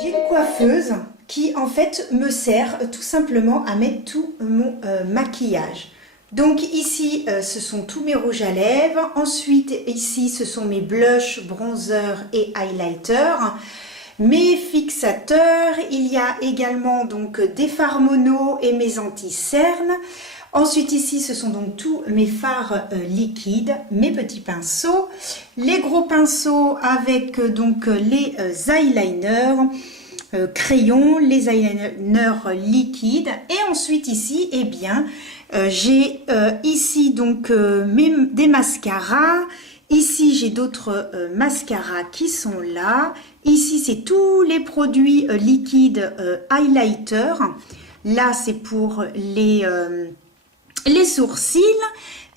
J'ai une coiffeuse qui en fait me sert tout simplement à mettre tout mon maquillage. Donc ici ce sont tous mes rouges à lèvres, ensuite ici ce sont mes blushs, bronzers et highlighters, mes fixateurs, il y a également donc des fards mono et mes anti-cernes. Ensuite ici ce sont donc tous mes fards liquides, mes petits pinceaux, les gros pinceaux avec donc les eyeliners, crayons, les eyeliners liquides, et ensuite ici eh bien j'ai ici donc des mascaras. Ici j'ai d'autres mascaras qui sont là. Ici c'est tous les produits liquides highlighter. Là c'est pour les sourcils.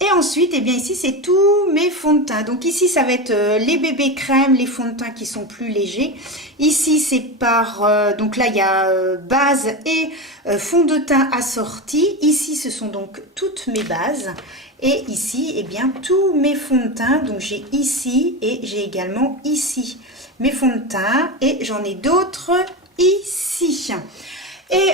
Et ensuite, eh bien ici, c'est tous mes fonds de teint. Donc ici, ça va être les bébés crèmes, les fonds de teint qui sont plus légers. Ici, c'est par... donc là, il y a base et fond de teint assorti. Ici, ce sont donc toutes mes bases. Et ici, eh bien, tous mes fonds de teint. Donc j'ai ici et j'ai également ici mes fonds de teint. Et j'en ai d'autres ici. Et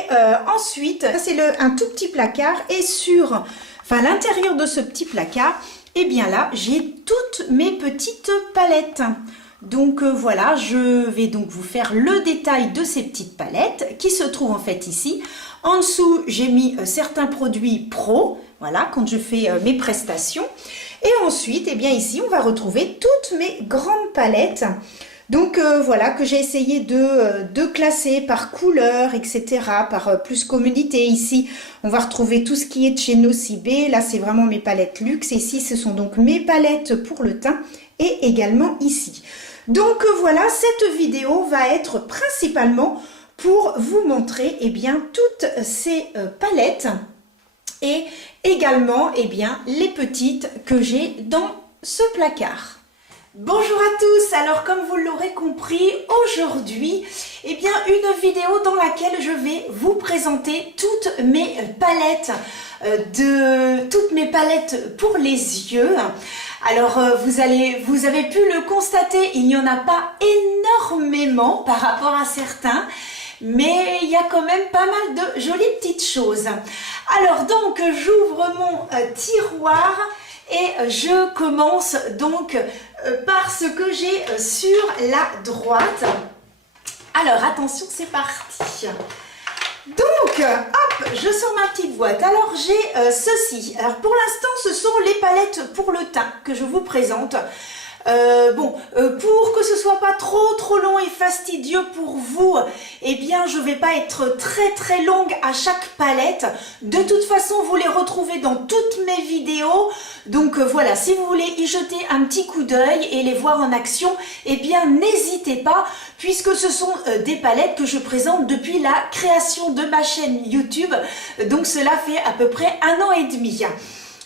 ensuite, c'est un tout petit placard. Et sur... Enfin, à l'intérieur de ce petit placard, eh bien là, j'ai toutes mes petites palettes. Donc voilà, je vais donc vous faire le détail de ces petites palettes qui se trouvent en fait ici. En dessous, j'ai mis certains produits pro, voilà, quand je fais mes prestations. Et ensuite, eh bien ici, on va retrouver toutes mes grandes palettes. Donc voilà, que j'ai essayé de classer par couleur, etc., par plus communauté. Ici, on va retrouver tout ce qui est de chez Nocibé. Là, c'est vraiment mes palettes luxe. Ici, ce sont donc mes palettes pour le teint et également ici. Donc voilà, cette vidéo va être principalement pour vous montrer eh bien, toutes ces palettes et également eh bien, les petites que j'ai dans ce placard. Bonjour à tous, alors comme vous l'aurez compris, aujourd'hui, eh bien une vidéo dans laquelle je vais vous présenter toutes mes palettes, pour les yeux. Alors vous avez pu le constater, il n'y en a pas énormément par rapport à certains, mais il y a quand même pas mal de jolies petites choses. Alors donc j'ouvre mon tiroir. Et je commence donc par ce que j'ai sur la droite. Alors attention, c'est parti. Donc, hop, je sors ma petite boîte. Alors j'ai ceci. Alors pour l'instant, ce sont les palettes pour le teint que je vous présente. Pour que ce soit pas trop long et fastidieux pour vous, eh bien je vais pas être très longue à chaque palette. De toute façon, vous les retrouvez dans toutes mes vidéos. Donc voilà, si vous voulez y jeter un petit coup d'œil et les voir en action, eh bien n'hésitez pas, puisque ce sont des palettes que je présente depuis la création de ma chaîne YouTube. Donc cela fait à peu près 1 an et demi.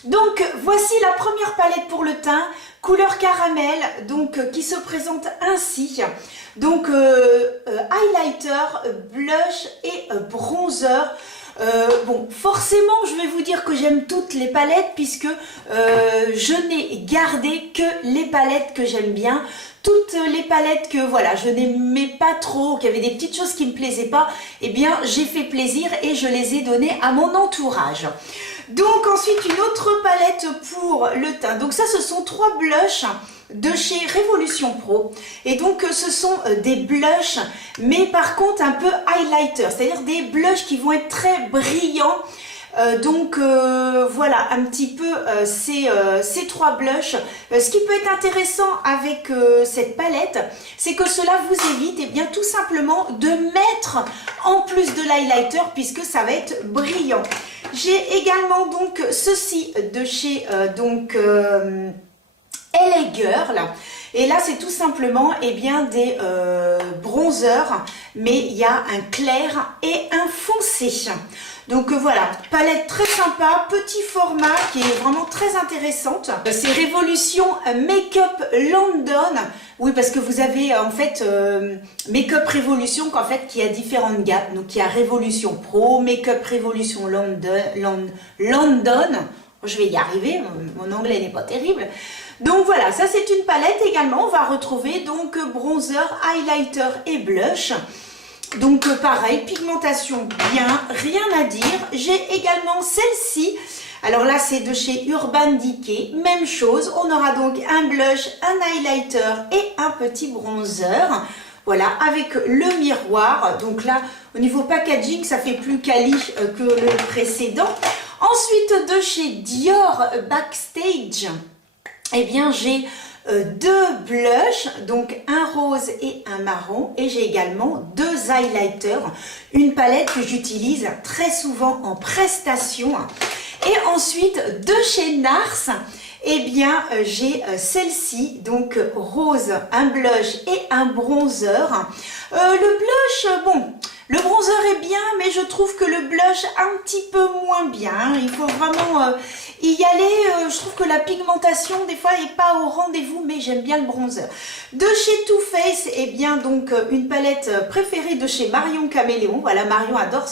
Donc voici la première palette pour le teint, couleur caramel, donc qui se présente ainsi. Donc highlighter, blush et bronzer. Bon, forcément, je vais vous dire que j'aime toutes les palettes puisque je n'ai gardé que les palettes que j'aime bien. Toutes les palettes que voilà, je n'aimais pas trop, qu'il y avait des petites choses qui ne me plaisaient pas, eh bien j'ai fait plaisir et je les ai données à mon entourage. Donc ensuite une autre palette pour le teint. Donc ça, ce sont 3 blushs de chez Révolution Pro. Et donc ce sont des blushs, mais par contre un peu highlighter, c'est-à-dire des blushs qui vont être très brillants. Voilà un petit peu ces 3 blushs. Ce qui peut être intéressant avec cette palette, c'est que cela vous évite eh bien tout simplement de mettre en plus de l'highlighter puisque ça va être brillant. J'ai également donc ceci de chez LA Girl. Et là, c'est tout simplement eh bien, des bronzers, mais il y a un clair et un foncé. Donc voilà, palette très sympa, petit format qui est vraiment très intéressante. C'est Révolution Make-up London. Oui, parce que vous avez en fait Make-up Révolution qui a différentes gammes. Donc il y a Révolution Pro, Make-up Révolution London. Je vais y arriver, mon anglais n'est pas terrible. Donc voilà, ça c'est une palette également. On va retrouver donc bronzer, highlighter et blush. Donc pareil, pigmentation bien, rien à dire. J'ai également celle-ci. Alors là, c'est de chez Urban Decay. Même chose, on aura donc un blush, un highlighter et un petit bronzer. Voilà, avec le miroir. Donc là, au niveau packaging, ça fait plus quali que le précédent. Ensuite, de chez Dior Backstage, eh bien, j'ai deux blushs, donc un rose et un marron, et j'ai également deux highlighters, une palette que j'utilise très souvent en prestation. Et ensuite de chez NARS, eh bien j'ai celle-ci, donc rose, un blush et un bronzer. Le blush, bon, le bronzer est bien, mais je trouve que le blush un petit peu moins bien. Il faut vraiment y aller. Je trouve que la pigmentation, des fois, n'est pas au rendez-vous, mais j'aime bien le bronzer. De chez Too Faced, eh bien, donc, une palette préférée de chez Marion Caméléon. Voilà, Marion adore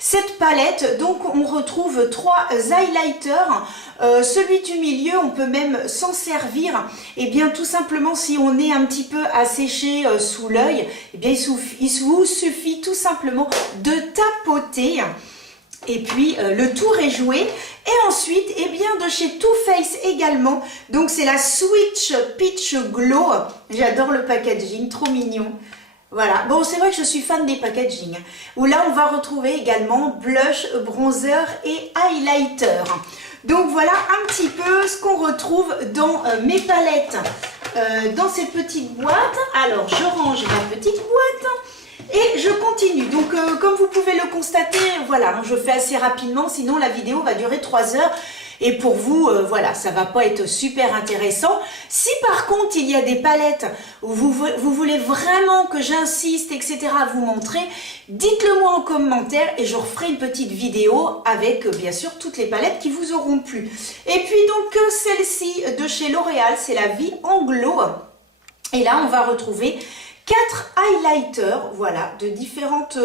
cette palette. Donc, on retrouve trois highlighters. Celui du milieu, on peut même s'en servir. Eh bien, tout simplement, si on est un petit peu asséché sous l'œil, eh bien, il vous suffit tout simplement de tapoter. Et puis le tour est joué. Et ensuite, eh bien, de chez Too Faced également. Donc c'est la Switch Peach Glow. J'adore le packaging, trop mignon. Voilà, bon, c'est vrai que je suis fan des packaging. Où là, on va retrouver également blush, bronzer et highlighter. Donc voilà un petit peu ce qu'on retrouve dans mes palettes, dans ces petites boîtes. Alors, je range ma petite boîte. Et je continue, donc comme vous pouvez le constater, voilà, je fais assez rapidement, sinon la vidéo va durer 3 heures. Et pour vous, voilà, ça va pas être super intéressant. Si par contre, il y a des palettes où vous voulez vraiment que j'insiste, etc. à vous montrer, dites-le moi en commentaire et je referai une petite vidéo avec, bien sûr, toutes les palettes qui vous auront plu. Et puis donc, celle-ci de chez L'Oréal, c'est la Vie en Glow. Et là, on va retrouver 4 highlighters, voilà, de différentes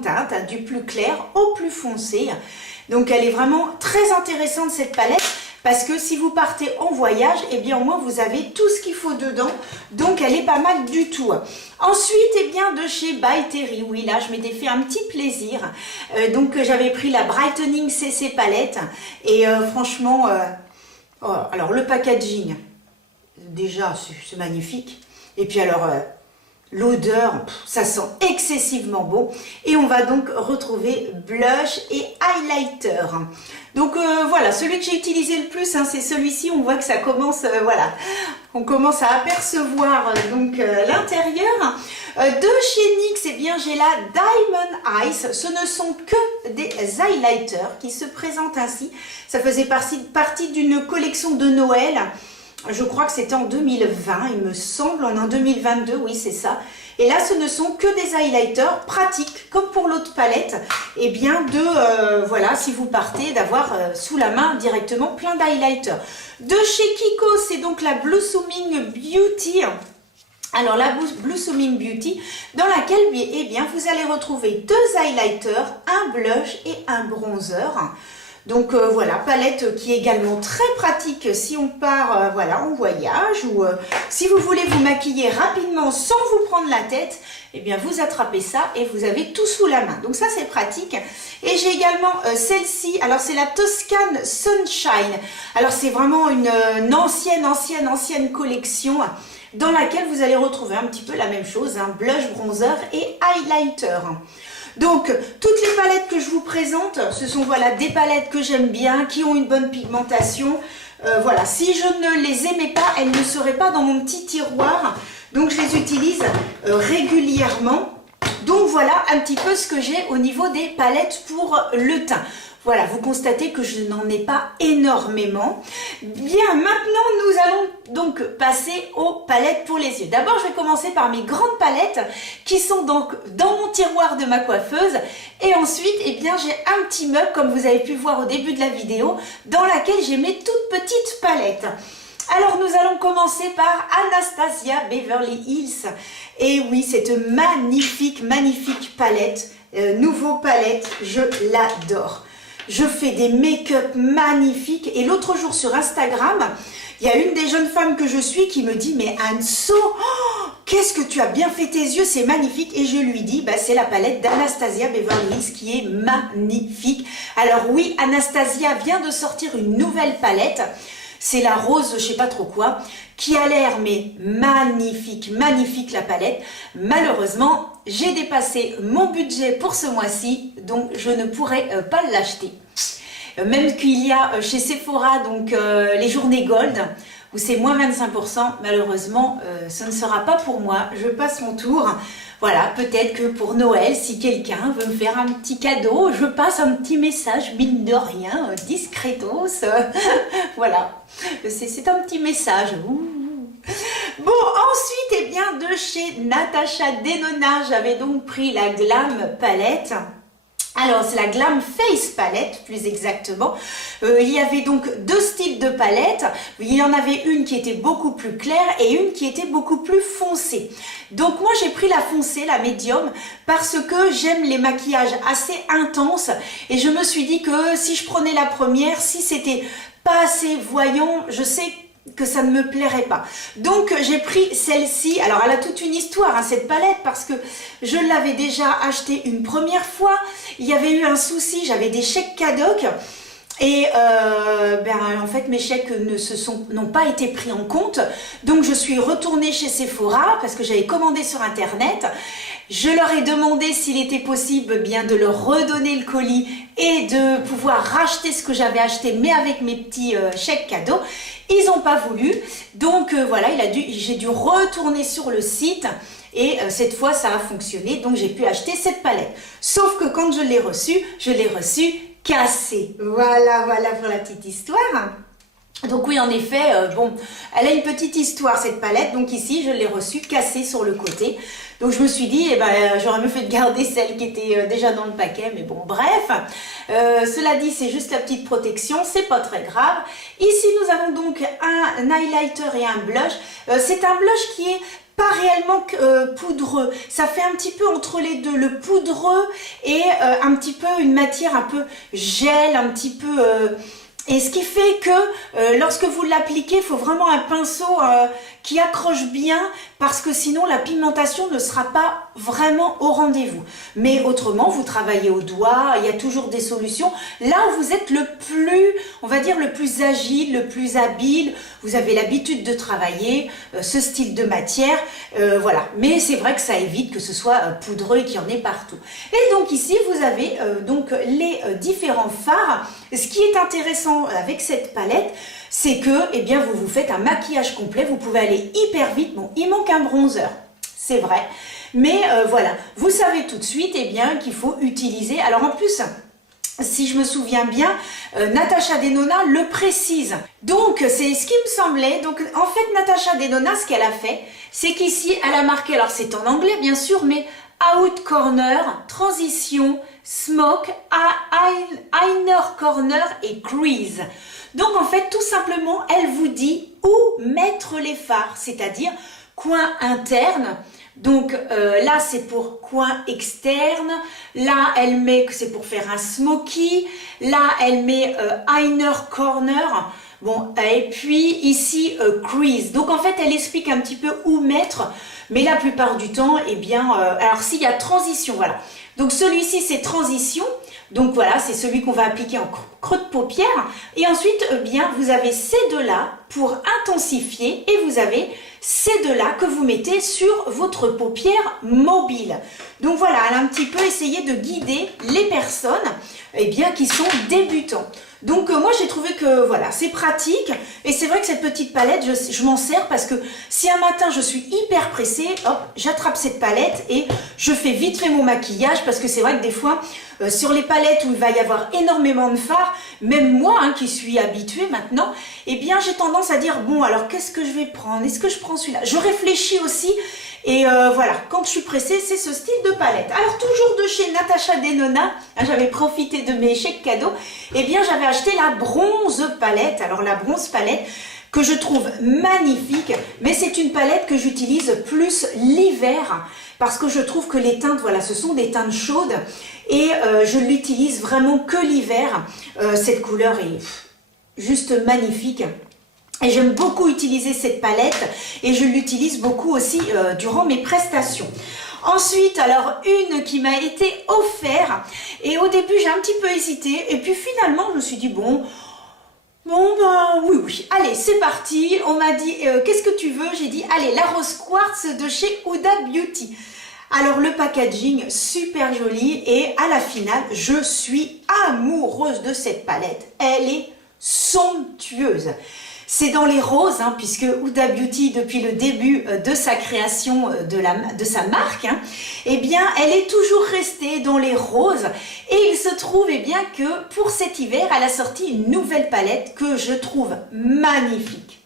teintes, hein, du plus clair au plus foncé. Donc elle est vraiment très intéressante cette palette parce que si vous partez en voyage, eh bien au moins vous avez tout ce qu'il faut dedans. Donc elle est pas mal du tout. Ensuite, eh bien de chez By Terry, oui là je m'étais fait un petit plaisir. Donc j'avais pris la Brightening CC palette et franchement, oh, alors le packaging, déjà c'est magnifique. Et puis alors, l'odeur, ça sent excessivement bon. Et on va donc retrouver blush et highlighter. Donc voilà, celui que j'ai utilisé le plus, hein, c'est celui-ci. On voit que ça commence, voilà, on commence à apercevoir donc l'intérieur. De chez NYX, eh bien j'ai la Diamond Eyes. Ce ne sont que des highlighters qui se présentent ainsi. Ça faisait partie d'une collection de Noël. Je crois que c'était en 2020, il me semble, on est en 2022, oui c'est ça. Et là, ce ne sont que des highlighters pratiques, comme pour l'autre palette. Et bien voilà, si vous partez, d'avoir sous la main directement plein d'highlighters. De chez Kiko, c'est donc la Blossoming Beauty. Alors la Blossoming Beauty, dans laquelle, eh bien, vous allez retrouver 2 highlighters, un blush et un bronzer. Donc voilà, palette qui est également très pratique si on part voilà, en voyage ou si vous voulez vous maquiller rapidement sans vous prendre la tête, eh bien vous attrapez ça et vous avez tout sous la main. Donc ça c'est pratique. Et j'ai également celle-ci, alors c'est la Toscan Sunshine. Alors c'est vraiment une ancienne collection dans laquelle vous allez retrouver un petit peu la même chose, un blush, bronzer et highlighter. Donc, toutes les palettes que je vous présente, ce sont voilà, des palettes que j'aime bien, qui ont une bonne pigmentation. Voilà, si je ne les aimais pas, elles ne seraient pas dans mon petit tiroir. Donc, je les utilise régulièrement. Donc, voilà un petit peu ce que j'ai au niveau des palettes pour le teint. Voilà, vous constatez que je n'en ai pas énormément. Bien, maintenant, nous allons donc passer aux palettes pour les yeux. D'abord, je vais commencer par mes grandes palettes qui sont donc dans mon tiroir de ma coiffeuse. Et ensuite, eh bien, j'ai un petit meuble, comme vous avez pu voir au début de la vidéo, dans laquelle j'ai mes toutes petites palettes. Alors, nous allons commencer par Anastasia Beverly Hills. Et oui, cette magnifique palette, nouveau palette, je l'adore. Je fais des make-up magnifiques et l'autre jour sur Instagram, Il y a une des jeunes femmes que je suis qui me dit, mais Anso, oh, qu'est-ce que tu as bien fait tes yeux, c'est magnifique. Et je lui dis, bah, c'est la palette d'Anastasia Beverly Hills qui est magnifique. Alors oui, Anastasia vient de sortir une nouvelle palette. C'est la rose, je sais pas trop quoi, qui a l'air mais magnifique, magnifique la palette. Malheureusement, j'ai dépassé mon budget pour ce mois-ci, donc je ne pourrai pas l'acheter. Même qu'il y a chez Sephora donc les journées Gold, où c'est moins 25%, malheureusement, ce ne sera pas pour moi. Je passe mon tour. Voilà, peut-être que pour Noël, si quelqu'un veut me faire un petit cadeau, je passe un petit message, mine de rien, discretos. Voilà, c'est un petit message. Ouh. Bon, ensuite, eh bien, de chez Natasha Denona, j'avais donc pris la Glam Palette. Alors, c'est la Glam Face Palette, plus exactement. Il y avait donc deux styles de palettes. Il y en avait une qui était beaucoup plus claire et une qui était beaucoup plus foncée. Donc, moi, j'ai pris la foncée, la médium, parce que j'aime les maquillages assez intenses. Et je me suis dit que si je prenais la première, si c'était pas assez voyant, je sais que ça ne me plairait pas. Donc j'ai pris celle-ci. Alors elle a toute une histoire hein, cette palette, parce que je l'avais déjà achetée une première fois. Il y avait eu un souci, j'avais des chèques cadoc et en fait mes chèques n'ont pas été pris en compte. Donc je suis retournée chez Sephora parce que j'avais commandé sur internet. Je leur ai demandé s'il était possible bien de leur redonner le colis et de pouvoir racheter ce que j'avais acheté, mais avec mes petits chèques cadeaux. Ils n'ont pas voulu, donc voilà, j'ai dû retourner sur le site et cette fois ça a fonctionné, donc j'ai pu acheter cette palette. Sauf que quand je l'ai reçue cassée. Voilà pour la petite histoire. Donc oui, en effet, bon, elle a une petite histoire cette palette, donc ici je l'ai reçue cassée sur le côté. Donc je me suis dit, eh ben, j'aurais mieux fait de garder celle qui était déjà dans le paquet, mais bon, bref. Cela dit, c'est juste la petite protection, c'est pas très grave. Ici, nous avons donc un highlighter et un blush. C'est un blush qui est pas réellement poudreux. Ça fait un petit peu entre les deux, le poudreux et un petit peu une matière un peu gel, un petit peu... Et ce qui fait que lorsque vous l'appliquez, il faut vraiment un pinceau qui accroche bien, parce que sinon la pigmentation ne sera pas vraiment au rendez-vous. Mais autrement, vous travaillez au doigt, il y a toujours des solutions. Là où vous êtes le plus, on va dire, le plus agile, le plus habile, vous avez l'habitude de travailler ce style de matière, voilà. Mais c'est vrai que ça évite que ce soit poudreux et qu'il y en ait partout. Et donc ici, vous avez donc les différents fards. Ce qui est intéressant avec cette palette, c'est que eh bien, vous vous faites un maquillage complet, vous pouvez aller hyper vite. Bon, il manque un bronzer, c'est vrai, mais voilà, vous savez tout de suite eh bien, qu'il faut utiliser. Alors en plus, si je me souviens bien, Natasha Denona le précise. Donc c'est ce qui me semblait. Donc en fait, Natasha Denona, ce qu'elle a fait, c'est qu'ici, elle a marqué, alors c'est en anglais bien sûr, mais Out Corner, Transition, Smoke, Inner Corner et Crease. Donc en fait, tout simplement, elle vous dit où mettre les fards, c'est-à-dire coin interne. Donc là, c'est pour coin externe. Là, elle met que c'est pour faire un smoky. Là, elle met inner corner. Bon, et puis ici, crease. Donc en fait, elle explique un petit peu où mettre. Mais la plupart du temps, eh bien, alors s'il y a transition, voilà. Donc celui-ci, c'est transition. Donc voilà, c'est celui qu'on va appliquer en creux de paupière. Et ensuite, eh bien, vous avez ces deux-là pour intensifier et vous avez ces deux-là que vous mettez sur votre paupière mobile. Donc voilà, elle a un petit peu essayé de guider les personnes eh bien, qui sont débutants. Donc moi j'ai trouvé que voilà, c'est pratique et c'est vrai que cette petite palette, je m'en sers parce que si un matin je suis hyper pressée, hop, j'attrape cette palette et je fais vite fait mon maquillage, parce que c'est vrai que des fois sur les palettes où il va y avoir énormément de fards, même moi hein, qui suis habituée maintenant, eh bien j'ai tendance à dire bon alors qu'est-ce que je vais prendre, est-ce que je prends celui-là? Je réfléchis aussi. Et voilà, quand je suis pressée, c'est ce style de palette. Alors toujours de chez Natasha Denona, hein, j'avais profité de mes chèques cadeaux, et bien j'avais acheté la bronze palette. Alors la bronze palette que je trouve magnifique, mais c'est une palette que j'utilise plus l'hiver, parce que je trouve que les teintes, voilà, ce sont des teintes chaudes, et je l'utilise vraiment que l'hiver. Cette couleur est juste magnifique. Et j'aime beaucoup utiliser cette palette et je l'utilise beaucoup aussi durant mes prestations. Ensuite, alors une qui m'a été offerte et au début j'ai un petit peu hésité et puis finalement je me suis dit bon bah oui, allez c'est parti. On m'a dit qu'est-ce que tu veux? J'ai dit allez la rose quartz de chez Huda Beauty. Alors le packaging super joli et à la finale je suis amoureuse de cette palette. Elle est somptueuse. C'est dans les roses, hein, puisque Huda Beauty, depuis le début de sa création de sa marque, hein, eh bien, elle est toujours restée dans les roses. Et il se trouve eh bien, que pour cet hiver, elle a sorti une nouvelle palette que je trouve magnifique.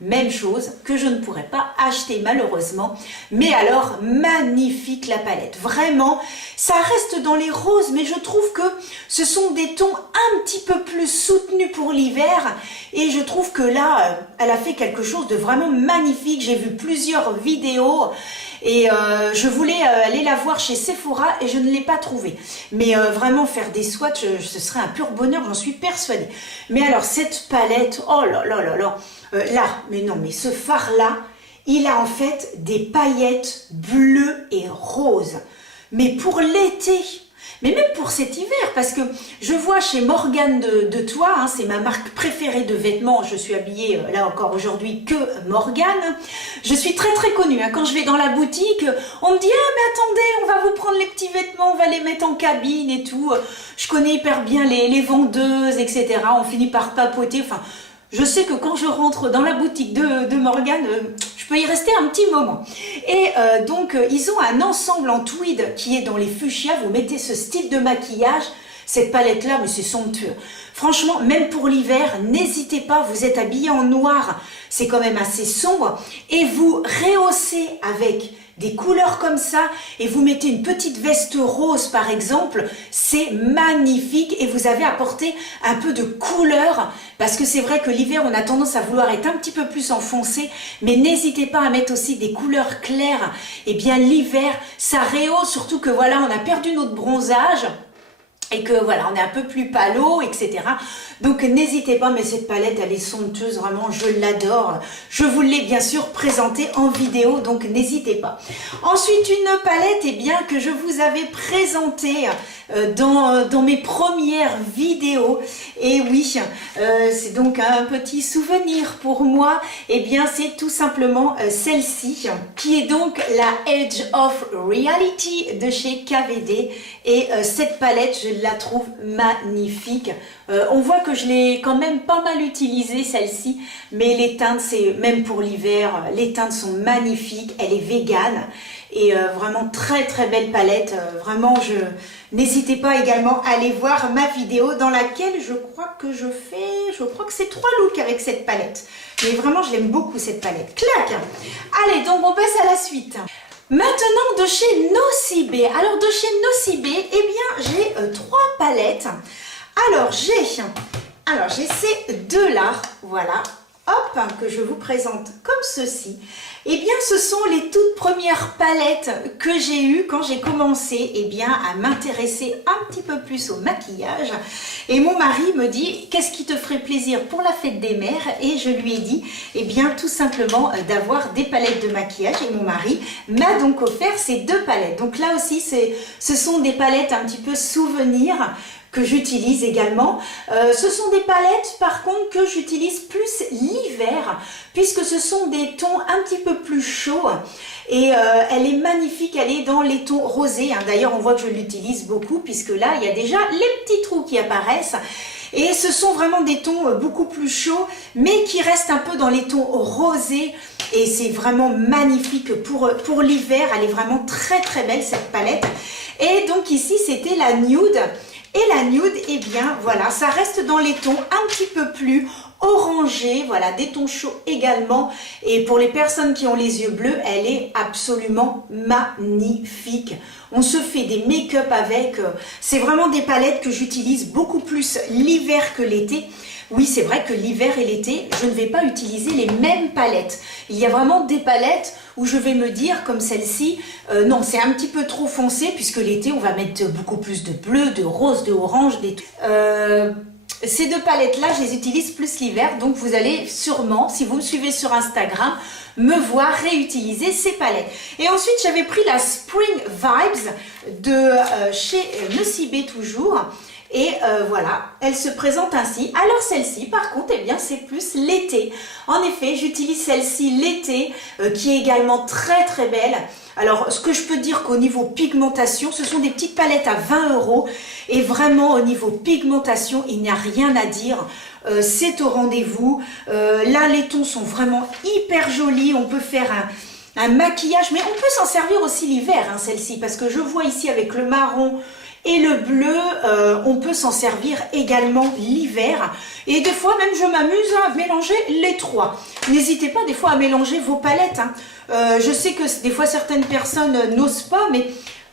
Même chose que je ne pourrais pas acheter malheureusement, mais alors magnifique la palette, vraiment ça reste dans les roses mais je trouve que ce sont des tons un petit peu plus soutenus pour l'hiver et je trouve que là elle a fait quelque chose de vraiment magnifique. J'ai vu plusieurs vidéos et je voulais aller la voir chez Sephora et je ne l'ai pas trouvée. Mais vraiment faire des swatchs, ce serait un pur bonheur, j'en suis persuadée. Mais alors cette palette, oh là là là là, là, mais non, mais ce fard-là, il a en fait des paillettes bleues et roses. Mais pour l'été, mais même pour cet hiver, parce que je vois chez Morgane de Toi, hein, c'est ma marque préférée de vêtements, je suis habillée là encore aujourd'hui que Morgane, je suis très très connue, hein, quand je vais dans la boutique, on me dit « Ah mais attendez, on va vous prendre les petits vêtements, on va les mettre en cabine et tout », je connais hyper bien les vendeuses, etc., on finit par papoter, enfin... Je sais que quand je rentre dans la boutique de Morgane, je peux y rester un petit moment. Et donc, ils ont un ensemble en tweed qui est dans les fuchsias. Vous mettez ce style de maquillage, cette palette-là, mais c'est somptueux. Franchement, même pour l'hiver, n'hésitez pas, vous êtes habillé en noir, c'est quand même assez sombre. Et vous rehaussez avec des couleurs comme ça et vous mettez une petite veste rose par exemple, c'est magnifique et vous avez apporté un peu de couleur parce que c'est vrai que l'hiver on a tendance à vouloir être un petit peu plus enfoncé mais n'hésitez pas à mettre aussi des couleurs claires. Et bien l'hiver ça rehausse, surtout que voilà on a perdu notre bronzage et que voilà, on est un peu plus pâle, etc. Donc n'hésitez pas, mais cette palette, elle est somptueuse, vraiment, je l'adore. Je vous l'ai bien sûr présentée en vidéo, donc n'hésitez pas. Ensuite, une palette, eh bien, que je vous avais présentée dans mes premières vidéos. Et oui, c'est donc un petit souvenir pour moi. Eh bien, c'est tout simplement celle-ci, qui est donc la Edge of Reality de chez KVD. Et cette palette, je la trouve magnifique. On voit que je l'ai quand même pas mal utilisée celle-ci, mais les teintes, c'est même pour l'hiver, les teintes sont magnifiques. Elle est végane et vraiment très très belle palette. Vraiment, n'hésitez pas également à aller voir ma vidéo dans laquelle je crois que c'est 3 looks avec cette palette. Mais vraiment, je l'aime beaucoup cette palette. Clac! Allez, donc on passe à la suite. Maintenant de chez Nocibé. Alors de chez Nocibé, eh bien j'ai 3 palettes. Alors j'ai ces deux-là, voilà, hop, que je vous présente comme ceci. Eh bien ce sont les toutes premières palettes que j'ai eues quand j'ai commencé eh bien, à m'intéresser un petit peu plus au maquillage. Et mon mari me dit, qu'est-ce qui te ferait plaisir pour la fête des mères? Et je lui ai dit, eh bien tout simplement d'avoir des palettes de maquillage. Et mon mari m'a donc offert ces 2 palettes. Donc là aussi, ce sont des palettes un petit peu souvenirs que j'utilise également. Ce sont des palettes par contre que j'utilise plus l'hiver puisque ce sont des tons un petit peu plus chauds et elle est magnifique, elle est dans les tons rosés, hein. D'ailleurs on voit que je l'utilise beaucoup puisque là il y a déjà les petits trous qui apparaissent et ce sont vraiment des tons beaucoup plus chauds mais qui restent un peu dans les tons rosés et c'est vraiment magnifique pour l'hiver. Elle est vraiment très très belle cette palette. Et donc ici c'était la nude. Et la nude, eh bien, voilà, ça reste dans les tons un petit peu plus orangés, voilà, des tons chauds également. Et pour les personnes qui ont les yeux bleus, elle est absolument magnifique. On se fait des make-up avec. C'est vraiment des palettes que j'utilise beaucoup plus l'hiver que l'été. Oui, c'est vrai que l'hiver et l'été, je ne vais pas utiliser les mêmes palettes. Il y a vraiment des palettes où je vais me dire, comme celle-ci, non, c'est un petit peu trop foncé, puisque l'été, on va mettre beaucoup plus de bleu, de rose, de orange. ces deux palettes-là, je les utilise plus l'hiver, donc vous allez sûrement, si vous me suivez sur Instagram, me voir réutiliser ces palettes. Et ensuite, j'avais pris la Spring Vibes de chez Nocibé toujours. Et voilà, elle se présente ainsi. Alors celle-ci, par contre, eh bien, c'est plus l'été. En effet, j'utilise celle-ci l'été, qui est également très très belle. Alors, ce que je peux dire qu'au niveau pigmentation, ce sont des petites palettes à 20 € et vraiment au niveau pigmentation, il n'y a rien à dire. C'est au rendez-vous. Là, les tons sont vraiment hyper jolis. On peut faire un maquillage, mais on peut s'en servir aussi l'hiver, hein, celle-ci, parce que je vois ici avec le marron et le bleu, on peut s'en servir également l'hiver. Et des fois, même, je m'amuse à mélanger les trois. N'hésitez pas des fois à mélanger vos palettes, hein. Je sais que des fois, certaines personnes n'osent pas, mais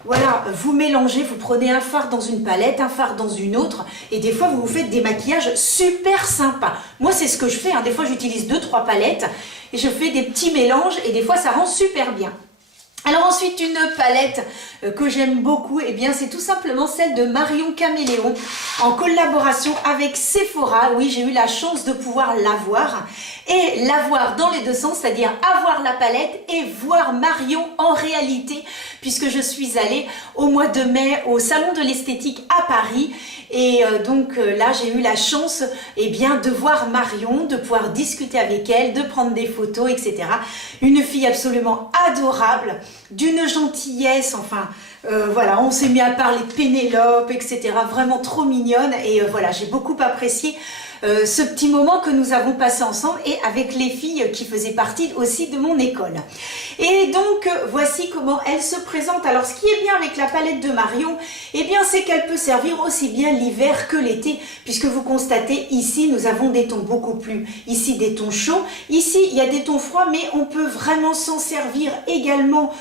voilà, vous mélangez, vous prenez un fard dans une palette, un fard dans une autre, et des fois, vous vous faites des maquillages super sympas. Moi, c'est ce que je fais, hein. Des fois, j'utilise 2-3 palettes, et je fais des petits mélanges, et des fois, ça rend super bien. Alors ensuite, une palette que j'aime beaucoup, eh bien c'est tout simplement celle de Marion Caméléon en collaboration avec Sephora. Oui, j'ai eu la chance de pouvoir l'avoir et l'avoir dans les deux sens, c'est-à-dire avoir la palette et voir Marion en réalité, puisque je suis allée au mois de mai au Salon de l'Esthétique à Paris. Et donc là, j'ai eu la chance bien, de voir Marion, de pouvoir discuter avec elle, de prendre des photos, etc. Une fille absolument adorable, d'une gentillesse, enfin voilà, on s'est mis à parler de Pénélope, etc. Vraiment trop mignonne et voilà, j'ai beaucoup apprécié ce petit moment que nous avons passé ensemble et avec les filles qui faisaient partie aussi de mon école. Et donc voici comment elle se présente. Alors ce qui est bien avec la palette de Marion, eh bien c'est qu'elle peut servir aussi bien l'hiver que l'été, puisque vous constatez ici nous avons des tons beaucoup plus, ici des tons chauds, ici il y a des tons froids, mais on peut vraiment s'en servir également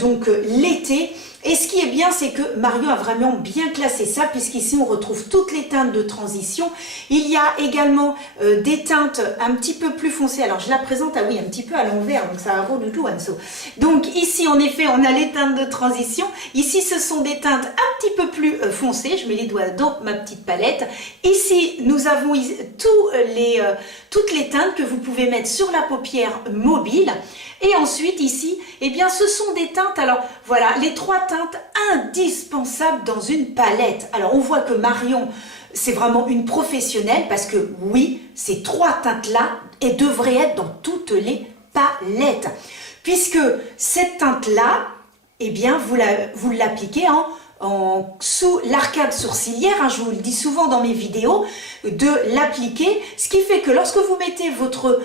donc l'été. Et ce qui est bien, c'est que Marion a vraiment bien classé ça, puisqu'ici on retrouve toutes les teintes de transition. Il y a également des teintes un petit peu plus foncées. Alors je la présente, ah oui, un petit peu à l'envers, donc ça vaut du tout, Anso. Donc ici, en effet, on a les teintes de transition. Ici, ce sont des teintes un petit peu plus foncées. Je mets les doigts dans ma petite palette. Ici, nous avons toutes les teintes que vous pouvez mettre sur la paupière mobile. Et ensuite, ici, eh bien, ce sont des teintes, alors voilà, les trois teintes indispensables dans une palette. Alors, on voit que Marion, c'est vraiment une professionnelle parce que oui, ces trois teintes-là, elles devraient être dans toutes les palettes. Puisque cette teinte-là, eh bien, vous l'appliquez sous l'arcade sourcilière, hein, je vous le dis souvent dans mes vidéos, de l'appliquer, ce qui fait que lorsque vous mettez votre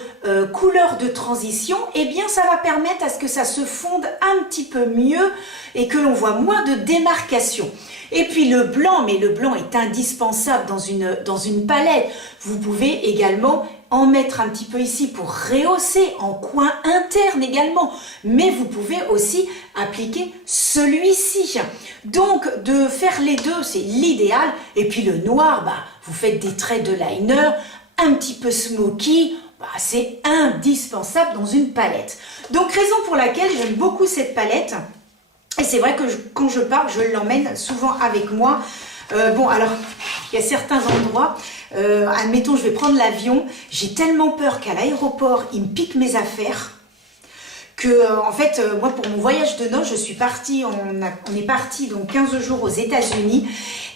couleur de transition, eh bien ça va permettre à ce que ça se fonde un petit peu mieux et que l'on voit moins de démarcation. Et puis le blanc, mais le blanc est indispensable dans une palette. Vous pouvez également en mettre un petit peu ici pour rehausser, en coin interne également. Mais vous pouvez aussi appliquer celui-ci. Donc de faire les deux, c'est l'idéal. Et puis le noir, bah, vous faites des traits de liner, un petit peu smoky. Bah, c'est indispensable dans une palette. Donc raison pour laquelle j'aime beaucoup cette palette. Et c'est vrai que quand je pars, je l'emmène souvent avec moi. Bon, alors, il y a certains endroits, admettons, je vais prendre l'avion, j'ai tellement peur qu'à l'aéroport, ils me piquent mes affaires, que, en fait, moi, pour mon voyage de noces, je suis partie, on est parti donc 15 jours aux États-Unis.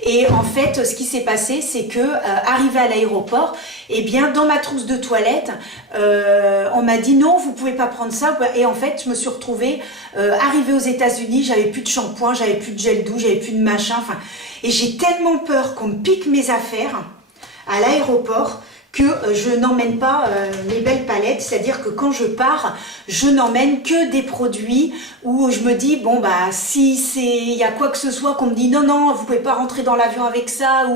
Et en fait, ce qui s'est passé, c'est que, arrivé à l'aéroport, eh bien, dans ma trousse de toilette, on m'a dit non, vous pouvez pas prendre ça. Et en fait, je me suis retrouvée arrivée aux États-Unis, j'avais plus de shampoing, j'avais plus de gel douche, j'avais plus de machin. Enfin, et j'ai tellement peur qu'on me pique mes affaires à l'aéroport que je n'emmène pas mes belles palettes, c'est-à-dire que quand je pars, je n'emmène que des produits où je me dis, bon bah si il y a quoi que ce soit qu'on me dit non, non, vous pouvez pas rentrer dans l'avion avec ça,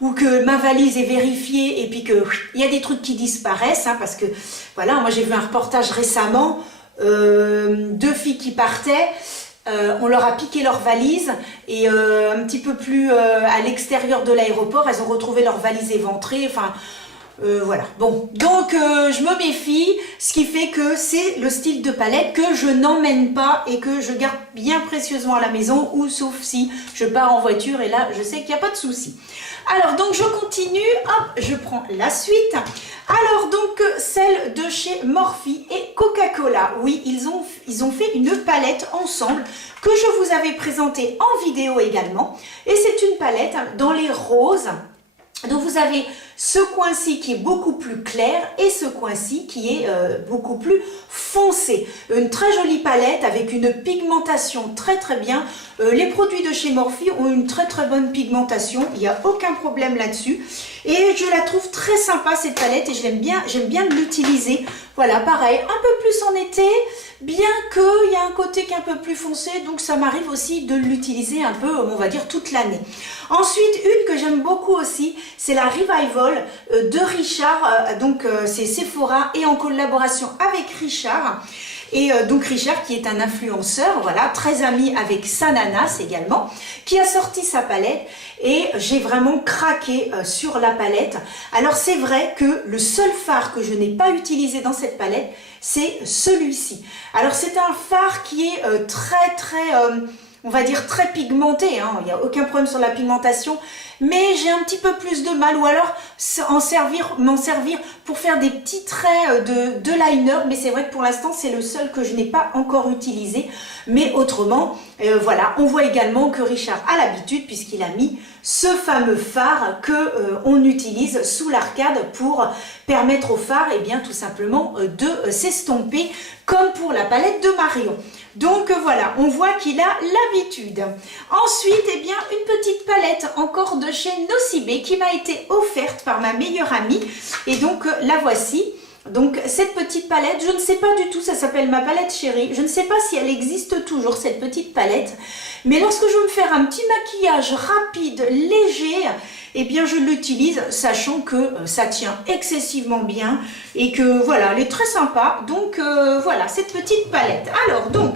ou que ma valise est vérifiée et puis que il y a des trucs qui disparaissent, hein, parce que voilà, moi j'ai vu un reportage récemment, deux filles qui partaient, on leur a piqué leur valise et un petit peu plus à l'extérieur de l'aéroport, elles ont retrouvé leur valise éventrée, enfin... voilà, bon, donc je me méfie, ce qui fait que c'est le style de palette que je n'emmène pas et que je garde bien précieusement à la maison, ou sauf si je pars en voiture et là je sais qu'il n'y a pas de souci. Alors, donc, je continue. Hop, je prends la suite. Alors, donc, celle de chez Morphe et Coca-Cola. Oui, ils ont fait une palette ensemble que je vous avais présentée en vidéo également. Et c'est une palette dans les roses. Donc, vous avez ce coin-ci qui est beaucoup plus clair et ce coin-ci qui est beaucoup plus foncé. Une très jolie palette avec une pigmentation très très bien. Les produits de chez Morphe ont une très très bonne pigmentation. Il n'y a aucun problème là-dessus. Et je la trouve très sympa cette palette et j'aime bien l'utiliser. Voilà, pareil, un peu plus en été, bien qu'il y a un côté qui est un peu plus foncé. Donc ça m'arrive aussi de l'utiliser un peu, on va dire, toute l'année. Ensuite, une que j'aime beaucoup aussi, c'est la Revival de Richard. Donc c'est Sephora et en collaboration avec Richard. Et donc Richard qui est un influenceur, voilà, très ami avec Sananas également, qui a sorti sa palette et j'ai vraiment craqué sur la palette. Alors c'est vrai que le seul fard que je n'ai pas utilisé dans cette palette, c'est celui-ci. Alors c'est un fard qui est on va dire très pigmenté, hein. Il n'y a aucun problème sur la pigmentation, mais j'ai un petit peu plus de mal, ou alors m'en servir pour faire des petits traits de liner, mais c'est vrai que pour l'instant c'est le seul que je n'ai pas encore utilisé, mais autrement, voilà, on voit également que Richard a l'habitude puisqu'il a mis ce fameux fard que on utilise sous l'arcade pour permettre au fard, et bien tout simplement de s'estomper comme pour la palette de Marion. Donc voilà, on voit qu'il a l'habitude. Ensuite, eh bien, une petite palette encore de chez Nocibé qui m'a été offerte par ma meilleure amie. Et donc la voici. Donc cette petite palette, je ne sais pas du tout, ça s'appelle ma palette chérie. Je ne sais pas si elle existe toujours cette petite palette. Mais lorsque je veux me faire un petit maquillage rapide, léger, eh bien je l'utilise sachant que ça tient excessivement bien et que voilà, elle est très sympa. Donc voilà, cette petite palette. Alors donc,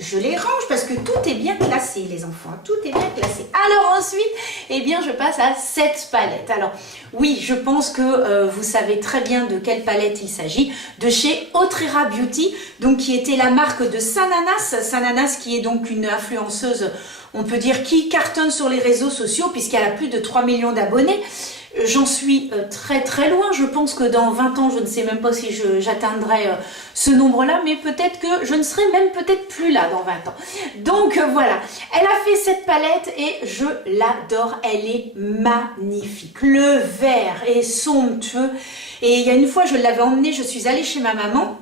je les range parce que tout est bien classé les enfants, tout est bien classé. Alors ensuite, eh bien je passe à cette palette. Alors oui, je pense que vous savez très bien de quelle palette il s'agit, de chez Autrera Beauty, donc qui était la marque de Sananas. Sananas qui est donc une influenceuse, on peut dire, qui cartonne sur les réseaux sociaux puisqu'elle a plus de 3 millions d'abonnés. J'en suis très très loin, je pense que dans 20 ans, je ne sais même pas si j'atteindrai ce nombre-là, mais peut-être que je ne serai même peut-être plus là dans 20 ans. Donc voilà, elle a fait cette palette et je l'adore, elle est magnifique. Le vert est somptueux et il y a une fois, je l'avais emmenée, je suis allée chez ma maman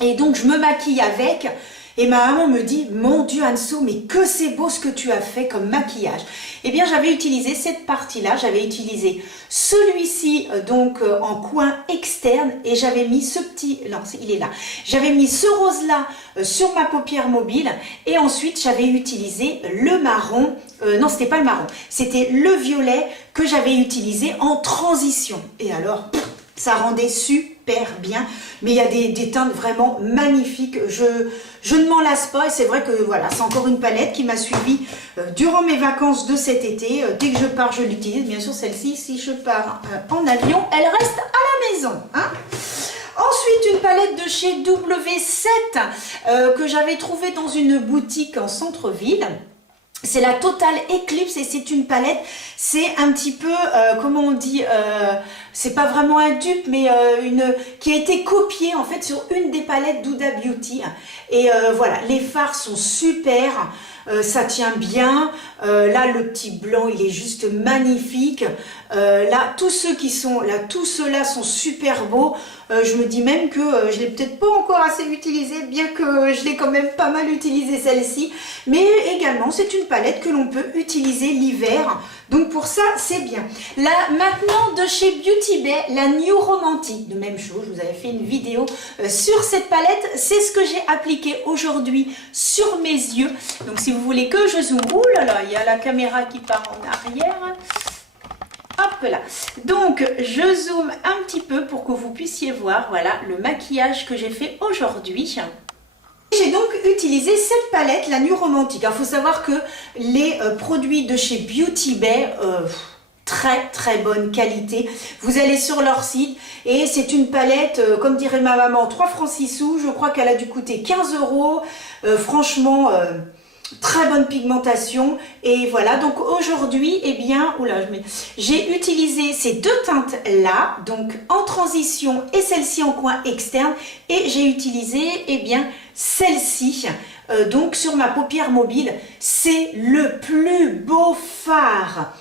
et donc je me maquille avec. Et ma maman me dit, mon Dieu Anso, mais que c'est beau ce que tu as fait comme maquillage. Eh bien, j'avais utilisé cette partie-là, j'avais utilisé celui-ci donc en coin externe et j'avais mis ce petit, non, il est là. J'avais mis ce rose-là sur ma paupière mobile et ensuite j'avais utilisé le marron, non, c'était pas le marron, c'était le violet que j'avais utilisé en transition. Et alors, ça rendait super bien, mais il y a des teintes vraiment magnifiques. Je ne m'en lasse pas et c'est vrai que voilà, c'est encore une palette qui m'a suivi durant mes vacances de cet été. Dès que je pars, je l'utilise. Bien sûr, celle-ci, si je pars en avion, elle reste à la maison. Hein. Ensuite, une palette de chez W7 que j'avais trouvée dans une boutique en centre-ville. C'est la Total Eclipse et c'est une palette, c'est un petit peu, comment on dit, c'est pas vraiment un dupe, mais qui a été copiée en fait sur une des palettes d'Huda Beauty. Et voilà, les fards sont super, ça tient bien. Là, le petit blanc, il est juste magnifique. Là, tous ceux qui sont là, tous ceux-là sont super beaux. Je me dis même que je l'ai peut-être pas encore assez utilisé, bien que je l'ai quand même pas mal utilisé celle-ci. Mais également, c'est une palette que l'on peut utiliser l'hiver. Donc pour ça, c'est bien. Là, maintenant, de chez Beauty Bay, la New Romantic. De même chose, je vous avais fait une vidéo sur cette palette. C'est ce que j'ai appliqué aujourd'hui sur mes yeux. Donc si vous voulez que je zoome, ouh là là, il y a la caméra qui part en arrière. Hop là. Donc, je zoome un petit peu pour que vous puissiez voir, voilà, le maquillage que j'ai fait aujourd'hui. J'ai donc utilisé cette palette, la New Romantic. Il faut savoir que les produits de chez Beauty Bay, très très bonne qualité. Vous allez sur leur site et c'est une palette, comme dirait ma maman, 3 francs 6 sous. Je crois qu'elle a dû coûter 15 €. Franchement... très bonne pigmentation. Et voilà, donc aujourd'hui, eh bien, j'ai utilisé ces deux teintes-là, donc en transition et celle-ci en coin externe. Et j'ai utilisé, eh bien, celle-ci, donc sur ma paupière mobile. C'est le plus beau fard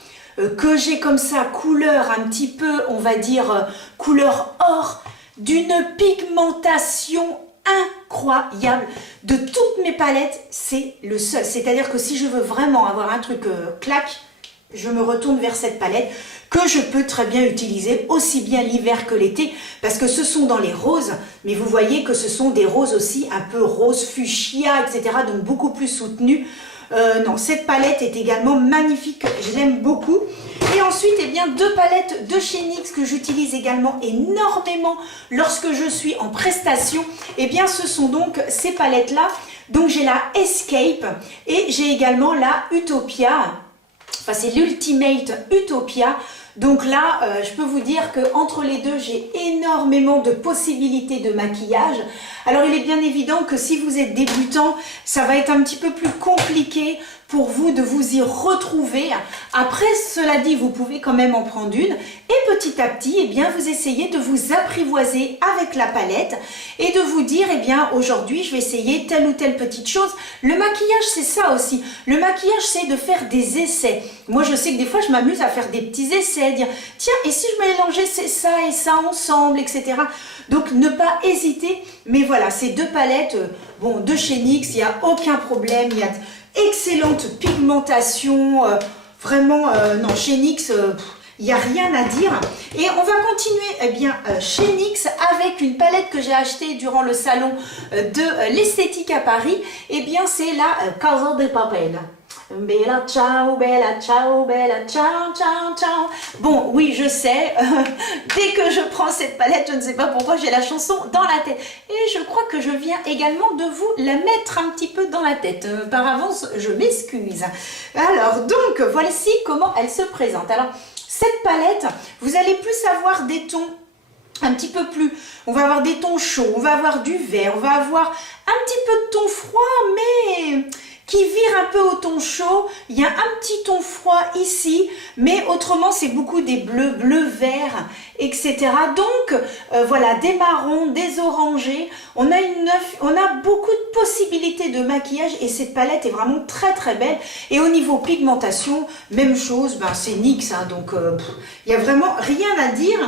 que j'ai comme ça, couleur un petit peu, on va dire, couleur or, d'une pigmentation incroyable. De toutes mes palettes, c'est le seul. C'est-à-dire que si je veux vraiment avoir un truc clac, je me retourne vers cette palette que je peux très bien utiliser aussi bien l'hiver que l'été parce que ce sont dans les roses, mais vous voyez que ce sont des roses aussi un peu rose fuchsia, etc. Donc beaucoup plus soutenues. Non, cette palette est également magnifique, je l'aime beaucoup. Et ensuite, eh bien, deux palettes de chez NYX que j'utilise également énormément lorsque je suis en prestation. Eh bien, ce sont donc ces palettes-là. Donc, j'ai la Escape et j'ai également la Utopia. Enfin, c'est l'Ultimate Utopia. Donc là, je peux vous dire qu'entre les deux, j'ai énormément de possibilités de maquillage. Alors, il est bien évident que si vous êtes débutant, ça va être un petit peu plus compliqué pour vous de vous y retrouver. Après, cela dit, vous pouvez quand même en prendre une et petit à petit, eh bien, vous essayez de vous apprivoiser avec la palette et de vous dire, eh bien, aujourd'hui, je vais essayer telle ou telle petite chose. Le maquillage, c'est ça aussi. Le maquillage, c'est de faire des essais. Moi, je sais que des fois, je m'amuse à faire des petits essais, dire, tiens, et si je mélangeais ça et ça ensemble, etc. Donc, ne pas hésiter. Mais voilà, ces deux palettes, bon, de chez NYX, il n'y a aucun problème. Il y a excellente pigmentation, vraiment, non, chez NYX, il n'y a rien à dire. Et on va continuer, eh bien, chez NYX avec une palette que j'ai achetée durant le salon de l'esthétique à Paris. Eh bien, c'est la Casa de Papel. Bella ciao, bella ciao, bella ciao, ciao, ciao. Bon, oui, je sais, dès que je prends cette palette, je ne sais pas pourquoi j'ai la chanson dans la tête. Et je crois que je viens également de vous la mettre un petit peu dans la tête. Par avance, je m'excuse. Alors, donc, voici comment elle se présente. Alors, cette palette, vous allez plus avoir des tons un petit peu plus, on va avoir des tons chauds, on va avoir du vert, on va avoir un petit peu de ton froid, mais qui vire un peu au ton chaud. Il y a un petit ton froid ici, mais autrement c'est beaucoup des bleus, bleu-vert, etc. Donc voilà, des marrons, des orangés. On a beaucoup de possibilités de maquillage et cette palette est vraiment très très belle. Et au niveau pigmentation, même chose, ben, c'est NYX, hein, donc il n'y a vraiment rien à dire.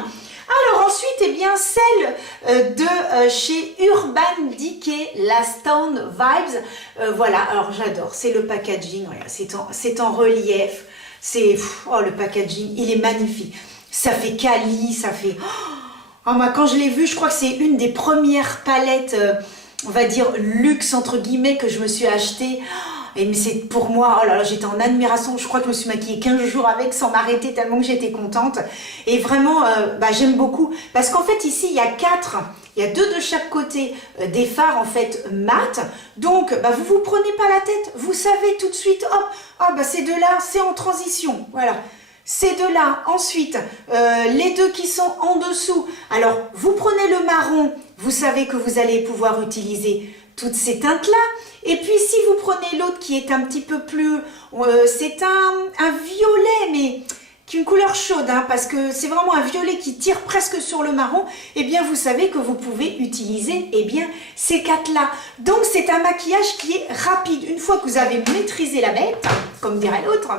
Alors ensuite, eh bien, celle de chez Urban Decay, la Stone Vibes. Voilà, alors j'adore, c'est le packaging, c'est en relief. Oh, le packaging, il est magnifique. Ça fait quali, ça fait... Oh, moi, quand je l'ai vu, je crois que c'est une des premières palettes, on va dire luxe, entre guillemets, que je me suis achetée. Et c'est pour moi, oh là là, j'étais en admiration. Je crois que je me suis maquillée 15 jours avec sans m'arrêter tellement que j'étais contente. Et vraiment, j'aime beaucoup. Parce qu'en fait, ici, il y a il y a deux de chaque côté des fards en fait mat. Donc, vous vous prenez pas la tête. Vous savez tout de suite, hop, ces deux-là, c'est en transition. Voilà. Ces deux-là, ensuite, les deux qui sont en dessous. Alors, vous prenez le marron, vous savez que vous allez pouvoir utiliser toutes ces teintes-là. Et puis, si vous prenez l'autre qui est un petit peu plus... c'est un violet, mais qui est une couleur chaude, hein, parce que c'est vraiment un violet qui tire presque sur le marron. Eh bien, vous savez que vous pouvez utiliser ces quatre-là. Donc, c'est un maquillage qui est rapide. Une fois que vous avez maîtrisé la bête, comme dirait l'autre,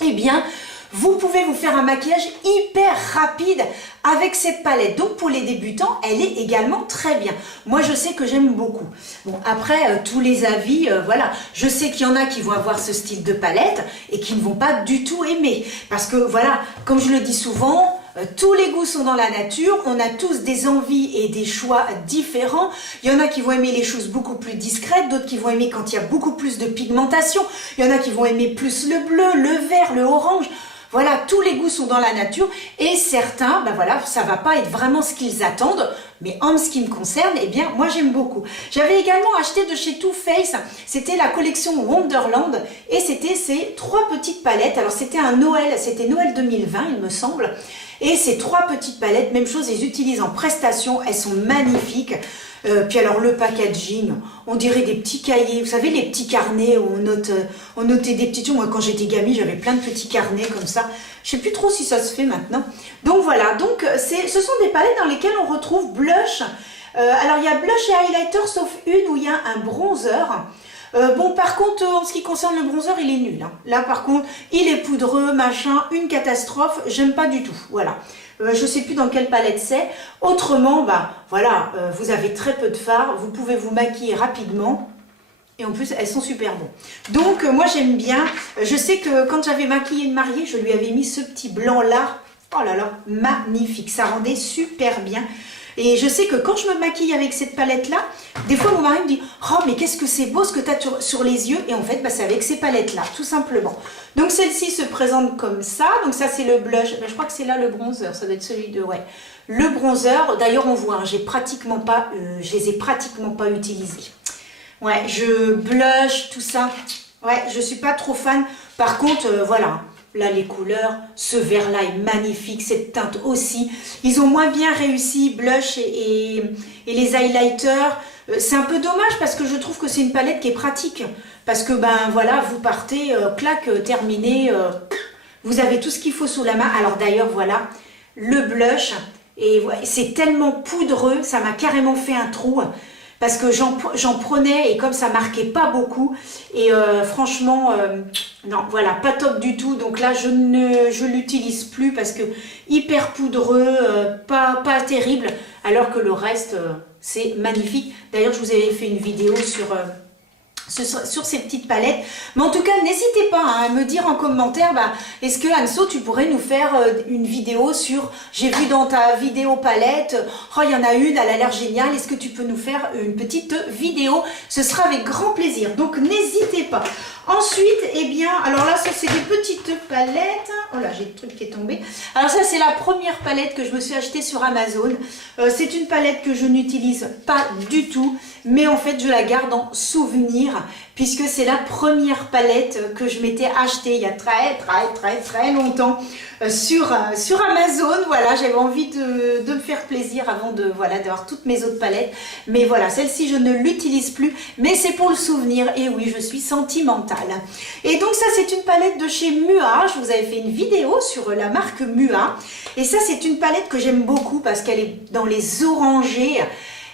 eh bien... vous pouvez vous faire un maquillage hyper rapide avec cette palette. Donc pour les débutants, elle est également très bien. Moi, je sais que j'aime beaucoup. Bon, après, tous les avis, voilà. Je sais qu'il y en a qui vont avoir ce style de palette et qui ne vont pas du tout aimer. Parce que, voilà, comme je le dis souvent, tous les goûts sont dans la nature, on a tous des envies et des choix différents. Il y en a qui vont aimer les choses beaucoup plus discrètes, d'autres qui vont aimer quand il y a beaucoup plus de pigmentation. Il y en a qui vont aimer plus le bleu, le vert, le orange. Voilà, tous les goûts sont dans la nature et certains, voilà, ça va pas être vraiment ce qu'ils attendent, mais en ce qui me concerne, eh bien, moi j'aime beaucoup. J'avais également acheté de chez Too Faced, c'était la collection Wonderland et c'était ces trois petites palettes. Alors c'était c'était Noël 2020 il me semble. Et ces trois petites palettes, même chose, ils utilisent en prestation, elles sont magnifiques. Puis alors le packaging, on dirait des petits cahiers, vous savez les petits carnets où on notait des petits trucs. Moi quand j'étais gamine j'avais plein de petits carnets comme ça. Je sais plus trop si ça se fait maintenant. Donc voilà, donc ce sont des palettes dans lesquelles on retrouve blush. Alors il y a blush et highlighter sauf une où il y a un bronzer. Bon par contre en ce qui concerne le bronzer il est nul. Hein. Là par contre il est poudreux, machin, une catastrophe, j'aime pas du tout. Voilà. Je sais plus dans quelle palette c'est. Autrement, bah voilà, vous avez très peu de fard, vous pouvez vous maquiller rapidement. Et en plus, elles sont super bonnes. Donc, moi, j'aime bien. Je sais que quand j'avais maquillé une mariée, je lui avais mis ce petit blanc-là. Oh là là, magnifique. Ça rendait super bien. Et je sais que quand je me maquille avec cette palette-là, des fois, mon mari me dit « Oh, mais qu'est-ce que c'est beau ce que tu as sur les yeux !» Et en fait, bah, c'est avec ces palettes-là, tout simplement. Donc, celle-ci se présente comme ça. Donc, ça, c'est le blush. Ben, je crois que c'est là le bronzer. Ça doit être celui de... Ouais. Le bronzer, d'ailleurs, on voit, hein, je les ai pratiquement pas utilisés. Ouais, je blush, tout ça. Ouais, je suis pas trop fan. Par contre, voilà, là les couleurs, ce vert-là est magnifique, cette teinte aussi. Ils ont moins bien réussi, blush et les highlighters. C'est un peu dommage parce que je trouve que c'est une palette qui est pratique. Parce que, ben voilà, vous partez, clac, terminé. Vous avez tout ce qu'il faut sous la main. Alors d'ailleurs, voilà, le blush. Et ouais, c'est tellement poudreux, ça m'a carrément fait un trou. Parce que j'en prenais et comme ça marquait pas beaucoup. Et franchement, non, voilà, pas top du tout. Donc là, je l'utilise plus parce que hyper poudreux, pas terrible. Alors que le reste, c'est magnifique. D'ailleurs, je vous avais fait une vidéo sur ces petites palettes. Mais en tout cas, n'hésitez pas hein, à me dire en commentaire, bah, est-ce que Anso, tu pourrais nous faire une vidéo sur, j'ai vu dans ta vidéo palette, oh, il y en a une, elle a l'air géniale, est-ce que tu peux nous faire une petite vidéo? Ce sera avec grand plaisir, donc n'hésitez pas. Ensuite, eh bien, alors là, ça c'est des petites palettes. Oh là, j'ai le truc qui est tombé. Alors ça, c'est la première palette que je me suis achetée sur Amazon. C'est une palette que je n'utilise pas du tout, mais en fait, je la garde en souvenir, puisque c'est la première palette que je m'étais achetée il y a très longtemps sur Amazon. Voilà, j'avais envie de me faire plaisir avant d'avoir toutes mes autres palettes. Mais voilà, celle-ci, je ne l'utilise plus, mais c'est pour le souvenir. Et oui, je suis sentimentale. Et donc ça, c'est une palette de chez Mua. Je vous avais fait une vidéo sur la marque Mua. Et ça, c'est une palette que j'aime beaucoup parce qu'elle est dans les orangés.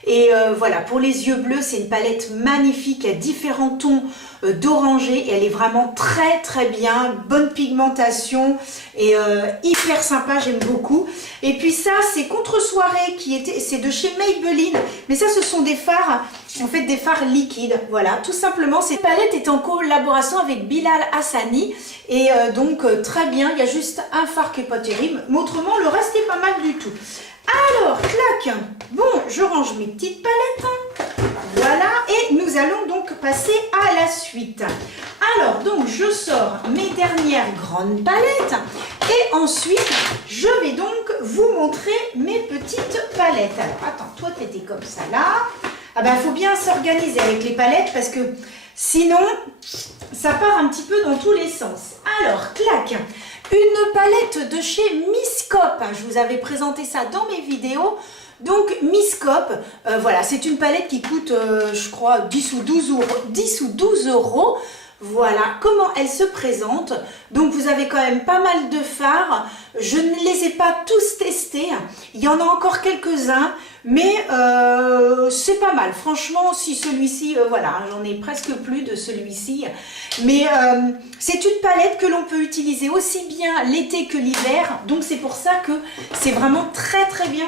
Et voilà, pour les yeux bleus, c'est une palette magnifique, à différents tons d'orangé. Et elle est vraiment très bien, bonne pigmentation et hyper sympa, j'aime beaucoup. Et puis ça, c'est Contre Soirée, c'est de chez Maybelline. Mais ça, ce sont des fards, en fait des fards liquides. Voilà, tout simplement. Cette palette est en collaboration avec Bilal Hassani. Et donc, très bien, il y a juste un fard qui n'est pas terrible. Mais autrement, le reste est pas mal du tout. Alors, clac, bon, je range mes petites palettes, voilà, et nous allons donc passer à la suite. Alors, donc, je sors mes dernières grandes palettes, et ensuite, je vais donc vous montrer mes petites palettes. Alors, attends, toi, t'étais comme ça, là. Ah ben, il faut bien s'organiser avec les palettes, parce que sinon, ça part un petit peu dans tous les sens. Alors, clac. Une palette de chez Miscope, je vous avais présenté ça dans mes vidéos. Donc Miscope, voilà, c'est une palette qui coûte, je crois, 10 ou 12 euros. Voilà comment elle se présente. Donc vous avez quand même pas mal de fards. Je ne les ai pas tous testés. Il y en a encore quelques-uns. Mais c'est pas mal. Franchement, si celui-ci, voilà, j'en ai presque plus de celui-ci. Mais c'est une palette que l'on peut utiliser aussi bien l'été que l'hiver. Donc c'est pour ça que c'est vraiment très bien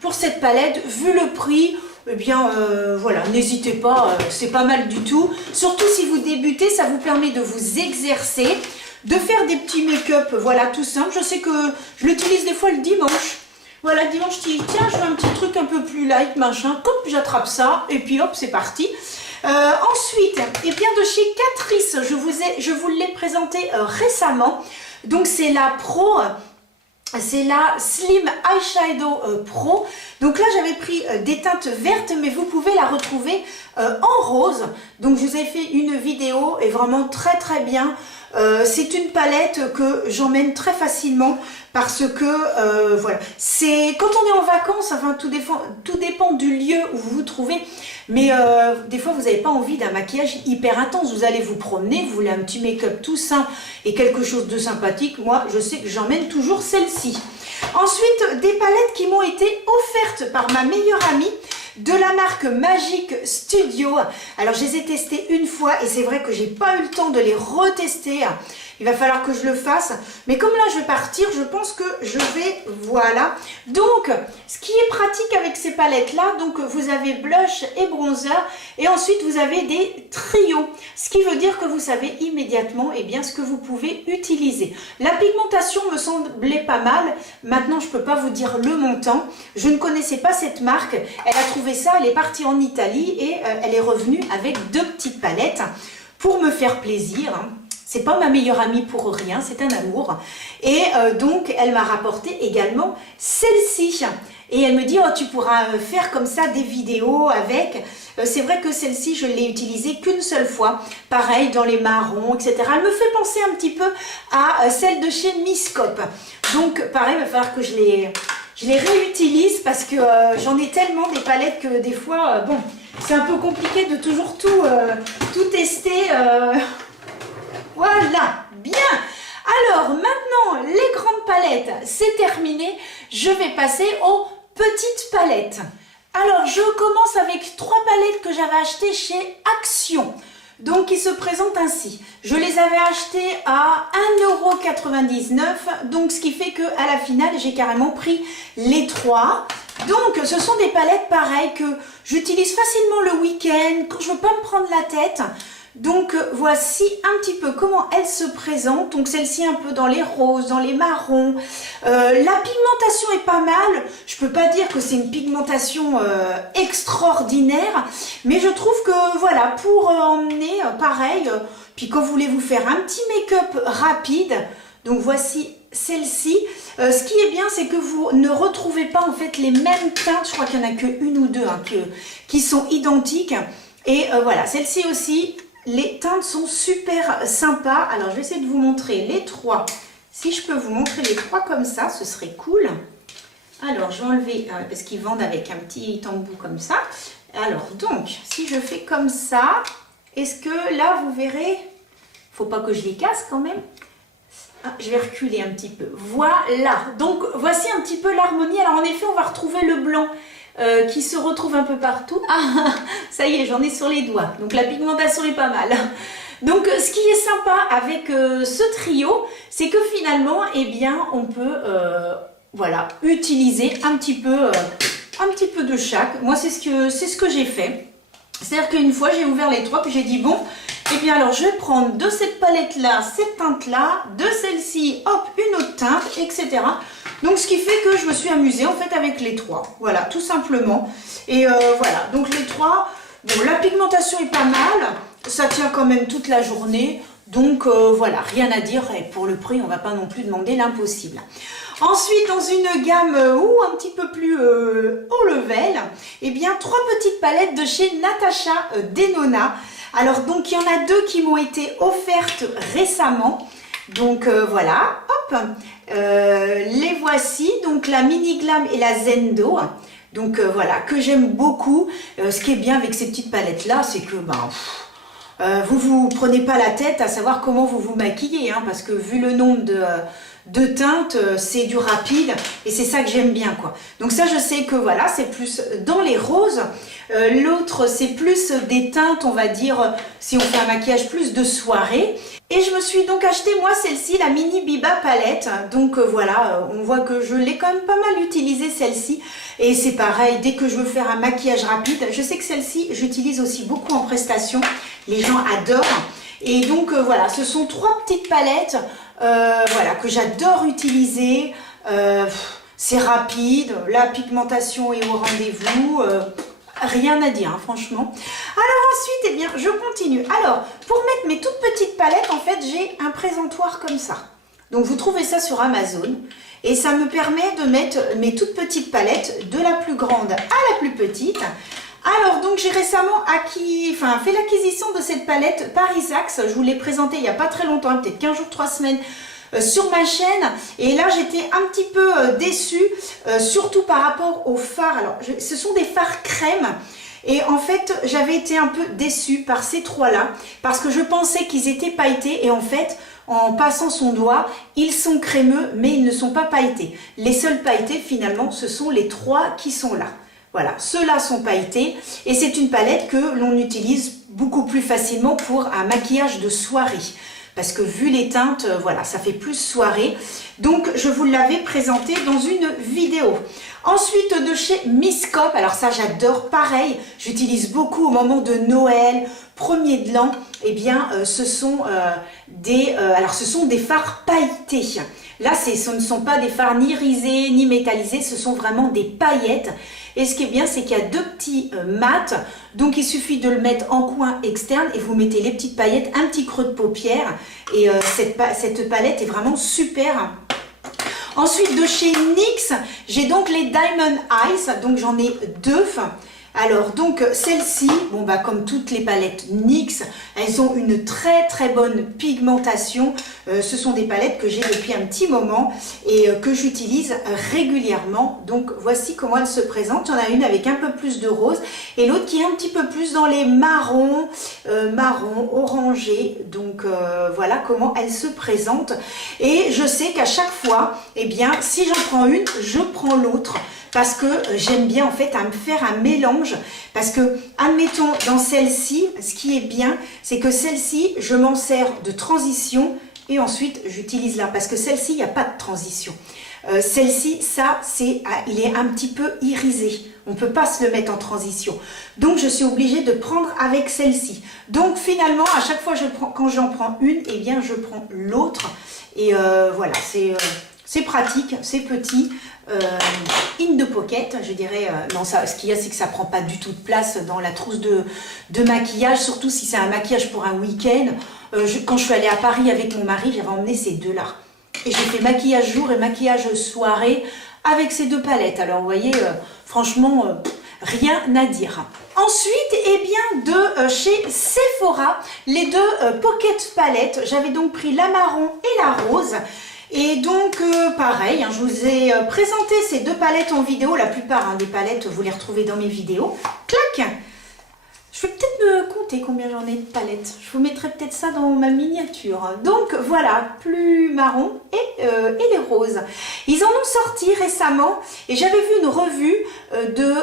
pour cette palette. Vu le prix, eh bien voilà, n'hésitez pas, c'est pas mal du tout. Surtout si vous débutez, ça vous permet de vous exercer, de faire des petits make-up, voilà, tout simple. Je sais que je l'utilise des fois le dimanche. Voilà, dimanche, je dis, tiens, je fais un petit truc un peu plus light, machin, hop, j'attrape ça, et puis hop, c'est parti. Ensuite, eh bien, de chez Catrice, je vous l'ai présenté récemment. Donc, c'est la Pro c'est la Slim Eyeshadow Pro. Donc là, j'avais pris des teintes vertes, mais vous pouvez la retrouver en rose. Donc je vous ai fait une vidéo et vraiment très très bien. C'est une palette que j'emmène très facilement parce que voilà, c'est quand on est en vacances, enfin tout dépend du lieu où vous vous trouvez, mais des fois vous n'avez pas envie d'un maquillage hyper intense, vous allez vous promener, vous voulez un petit make-up tout simple et quelque chose de sympathique. Moi je sais que j'emmène toujours celle-ci. Ensuite, des palettes qui m'ont été offertes par ma meilleure amie de la marque Magic Studio. Alors je les ai testées une fois et c'est vrai que j'ai pas eu le temps de les retester. Il va falloir que je le fasse. Mais comme là je vais partir, je pense que je vais, voilà. Donc ce qui est pratique avec ces palettes là, donc vous avez blush et bronzer et ensuite vous avez des trios. Ce qui veut dire que vous savez immédiatement bien ce que vous pouvez utiliser. La pigmentation me semblait pas mal. Maintenant je peux pas vous dire le montant. Je ne connaissais pas cette marque. Elle a trouvé ça, elle est partie en Italie et elle est revenue avec 2 petites palettes pour me faire plaisir. C'est pas ma meilleure amie pour rien, c'est un amour. Et donc, elle m'a rapporté également celle-ci. Et elle me dit, oh, tu pourras faire comme ça des vidéos avec. C'est vrai que celle-ci, je l'ai utilisée qu'une seule fois. Pareil, dans les marrons, etc. Elle me fait penser un petit peu à celle de chez Miscope. Donc, pareil, il va falloir que je les réutilise parce que j'en ai tellement des palettes que des fois, bon, c'est un peu compliqué de toujours tout tester. Voilà, bien. Alors maintenant, les grandes palettes, c'est terminé. Je vais passer aux petites palettes. Alors, je commence avec 3 palettes que j'avais achetées chez Action. Donc, ils se présentent ainsi. Je les avais achetées à 1,99 €. Donc, ce qui fait qu'à la finale, j'ai carrément pris les 3. Donc, ce sont des palettes pareilles que j'utilise facilement le week-end, quand je ne veux pas me prendre la tête. Donc voici un petit peu comment elle se présente. Donc celle-ci un peu dans les roses, dans les marrons. La pigmentation est pas mal. Je peux pas dire que c'est une pigmentation extraordinaire, mais je trouve que voilà, pour emmener pareil, puis quand vous voulez vous faire un petit make-up rapide, donc voici celle-ci. Ce qui est bien, c'est que vous ne retrouvez pas en fait les mêmes teintes. Je crois qu'il n'y en a que une ou deux qui sont identiques. Et voilà, celle-ci aussi. Les teintes sont super sympas. Alors, je vais essayer de vous montrer les 3. Si je peux vous montrer les 3 comme ça, ce serait cool. Alors, je vais enlever, parce qu'ils vendent avec un petit embout comme ça. Alors, donc, si je fais comme ça, est-ce que là, vous verrez, faut pas que je les casse quand même. Ah, je vais reculer un petit peu. Voilà. Donc, voici un petit peu l'harmonie. Alors, en effet, on va retrouver le blanc. Qui se retrouve un peu partout. Ah, ça y est, j'en ai sur les doigts. Donc la pigmentation est pas mal. Donc ce qui est sympa avec ce trio, c'est que finalement, on peut voilà, utiliser un petit peu de chaque. Moi, c'est ce que j'ai fait. C'est-à-dire qu'une fois, j'ai ouvert les 3, puis j'ai dit bon, alors je vais prendre de cette palette-là, cette teinte-là, de celle-ci, hop, une autre teinte, etc. Donc, ce qui fait que je me suis amusée, en fait, avec les 3. Voilà, tout simplement. Et voilà, donc les 3, bon, la pigmentation est pas mal. Ça tient quand même toute la journée. Donc, voilà, rien à dire. Et pour le prix, on va pas non plus demander l'impossible. Ensuite, dans une gamme un petit peu plus haut level, 3 petites palettes de chez Natasha Denona. Alors, donc, il y en a 2 qui m'ont été offertes récemment. Donc, voilà, hop, les voici. Donc, la Mini Glam et la Zendo. Donc, voilà, que j'aime beaucoup. Ce qui est bien avec ces petites palettes-là, c'est que, vous prenez pas la tête à savoir comment vous vous maquillez, hein, parce que vu le nombre de teintes, c'est du rapide et c'est ça que j'aime bien, quoi. Donc ça, je sais que voilà, c'est plus dans les roses. L'autre, c'est plus des teintes, on va dire, si on fait un maquillage plus de soirée. Et je me suis donc acheté, moi, celle-ci, la Mini Biba palette. Donc voilà, on voit que je l'ai quand même pas mal utilisée, celle-ci. Et c'est pareil, dès que je veux faire un maquillage rapide, je sais que celle-ci, j'utilise aussi beaucoup en prestation. Les gens adorent. Et donc voilà, ce sont 3 petites palettes voilà, que j'adore utiliser. C'est rapide, la pigmentation est au rendez-vous. Rien à dire, hein, franchement. Alors ensuite, je continue. Alors, pour mettre mes toutes petites palettes, en fait, j'ai un présentoir comme ça. Donc vous trouvez ça sur Amazon. Et ça me permet de mettre mes toutes petites palettes de la plus grande à la plus petite. Alors donc j'ai récemment fait l'acquisition de cette palette par Isax. Je vous l'ai présentée il n'y a pas très longtemps, peut-être 15 jours, 3 semaines sur ma chaîne. Et là j'étais un petit peu déçue, surtout par rapport aux fards. Alors ce sont des fards crème. Et en fait, j'avais été un peu déçue par ces trois-là parce que je pensais qu'ils étaient pailletés et en fait, en passant son doigt, ils sont crémeux mais ils ne sont pas pailletés. Les seuls pailletés finalement, ce sont les trois qui sont là. Voilà, ceux-là sont pailletés et c'est une palette que l'on utilise beaucoup plus facilement pour un maquillage de soirée. Parce que vu les teintes, voilà, ça fait plus soirée. Donc, je vous l'avais présenté dans une vidéo. Ensuite, de chez Miss Cop, alors ça, j'adore, pareil. J'utilise beaucoup au moment de Noël, premier de l'an. Eh bien, ce sont des fards pailletés. Là, ce ne sont pas des fards ni irisés, ni métallisés. Ce sont vraiment des paillettes. Et ce qui est bien, c'est qu'il y a deux petits mats. Donc, il suffit de le mettre en coin externe et vous mettez les petites paillettes, un petit creux de paupière. Et cette palette est vraiment super. Ensuite, de chez NYX, j'ai donc les Diamond Eyes. Donc, j'en ai deux. Alors, donc, celle-ci, bon, bah, comme toutes les palettes NYX, elles ont une très très bonne pigmentation. Ce sont des palettes que j'ai depuis un petit moment et que j'utilise régulièrement. Donc, voici comment elles se présentent. Il y en a une avec un peu plus de rose et l'autre qui est un petit peu plus dans les marrons, orangés. Donc, voilà comment elles se présentent. Et je sais qu'à chaque fois, eh bien, si j'en prends une, je prends l'autre. Parce que j'aime bien en fait à me faire un mélange, parce que admettons dans celle-ci, ce qui est bien, c'est que celle-ci, je m'en sers de transition et ensuite j'utilise là, parce que celle-ci, il n'y a pas de transition. Celle-ci, il est un petit peu irisé, on ne peut pas se le mettre en transition. Donc je suis obligée de prendre avec celle-ci. Donc finalement, à chaque fois quand j'en prends une, eh bien je prends l'autre. Et voilà, c'est pratique, c'est petit. In the pocket, je dirais, non, ça, ce qu'il y a, c'est que ça prend pas du tout de place dans la trousse de maquillage, surtout si c'est un maquillage pour un week-end. Quand je suis allée à Paris avec mon mari, j'avais emmené ces deux-là. Et j'ai fait maquillage jour et maquillage soirée avec ces deux palettes. Alors, vous voyez, franchement, rien à dire. Ensuite, eh bien, de chez Sephora, les deux pocket palettes. J'avais donc pris la marron et la rose. Et donc, pareil, je vous ai présenté ces deux palettes en vidéo. La plupart des palettes, vous les retrouvez dans mes vidéos. Clac! Je vais peut-être me compter combien j'en ai de palettes. Je vous mettrai peut-être ça dans ma miniature. Donc, voilà, plus marron et les roses. Ils en ont sorti récemment. Et j'avais vu une revue de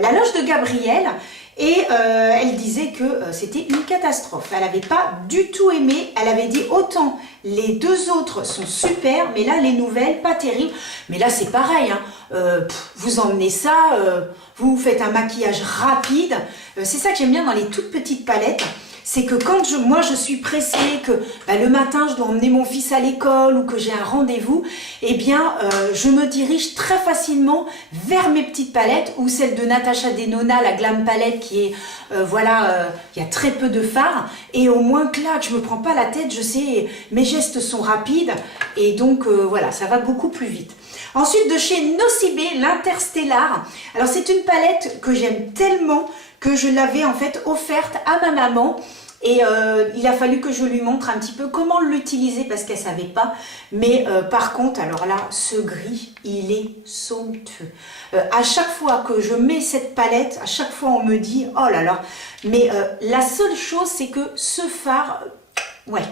La Loge de Gabrielle. Et elle disait que c'était une catastrophe. Elle n'avait pas du tout aimé. Elle avait dit autant les deux autres sont super, mais là les nouvelles pas terribles. Mais là c'est pareil, vous emmenez ça, vous faites un maquillage rapide. C'est ça que j'aime bien dans les toutes petites palettes. C'est que quand moi je suis pressée, que le matin je dois emmener mon fils à l'école ou que j'ai un rendez-vous, eh bien je me dirige très facilement vers mes petites palettes ou celle de Natasha Denona, la Glam Palette qui est, il y a très peu de fard et au moins clac, je me prends pas la tête, je sais, mes gestes sont rapides et donc voilà, ça va beaucoup plus vite. Ensuite de chez Nocibé, l'Interstellar. Alors c'est une palette que j'aime tellement que je l'avais en fait offerte à ma maman et il a fallu que je lui montre un petit peu comment l'utiliser parce qu'elle savait pas. Mais par contre, alors là, ce gris, il est somptueux. À chaque fois que je mets cette palette, à chaque fois on me dit oh là là. Mais la seule chose, c'est que ce fard, ouais,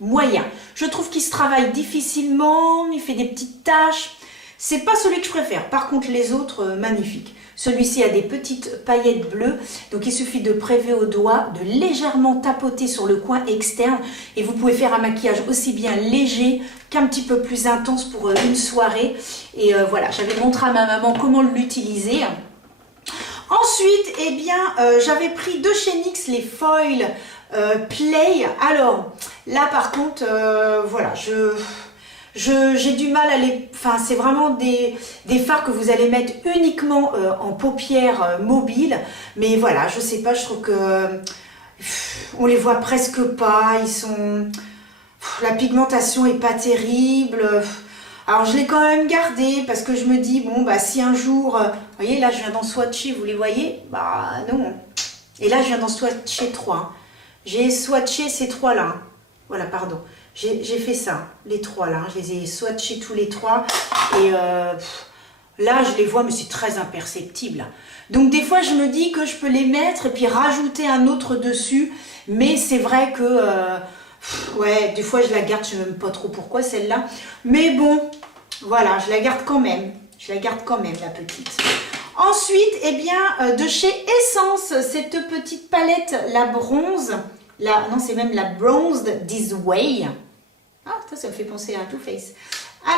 moyen. Je trouve qu'il se travaille difficilement, il fait des petites taches. C'est pas celui que je préfère. Par contre, les autres, magnifiques. Celui-ci a des petites paillettes bleues, donc il suffit de prélever au doigt, de légèrement tapoter sur le coin externe et vous pouvez faire un maquillage aussi bien léger qu'un petit peu plus intense pour une soirée. Et voilà, j'avais montré à ma maman comment l'utiliser. Ensuite, eh bien, j'avais pris de chez NYX les foils Play. Alors, là par contre, voilà, j'ai du mal à les... Enfin, c'est vraiment des fards que vous allez mettre uniquement en paupières mobiles. Mais voilà, je sais pas, je trouve que... on les voit presque pas, ils sont... la pigmentation est pas terrible. Alors je l'ai quand même gardée parce que je me dis, bon bah si un jour, vous voyez là je viens d'en swatcher, vous les voyez? Bah non. Et là je viens d'en swatcher 3. Hein. J'ai swatché ces 3 là. Hein. Voilà, pardon. J'ai fait ça, les 3 là. Hein. Je les ai swatchés tous les 3. Et là je les vois mais c'est très imperceptible. Donc des fois je me dis que je peux les mettre et puis rajouter un autre dessus. Mais c'est vrai que... ouais, des fois je la garde, je ne sais même pas trop pourquoi celle-là. Mais bon, voilà, je la garde quand même. Je la garde quand même, la petite. Ensuite, eh bien, de chez Essence, cette petite palette, la bronze. Non, c'est même la Bronzed This Way. Ah, ça me fait penser à Too Faced.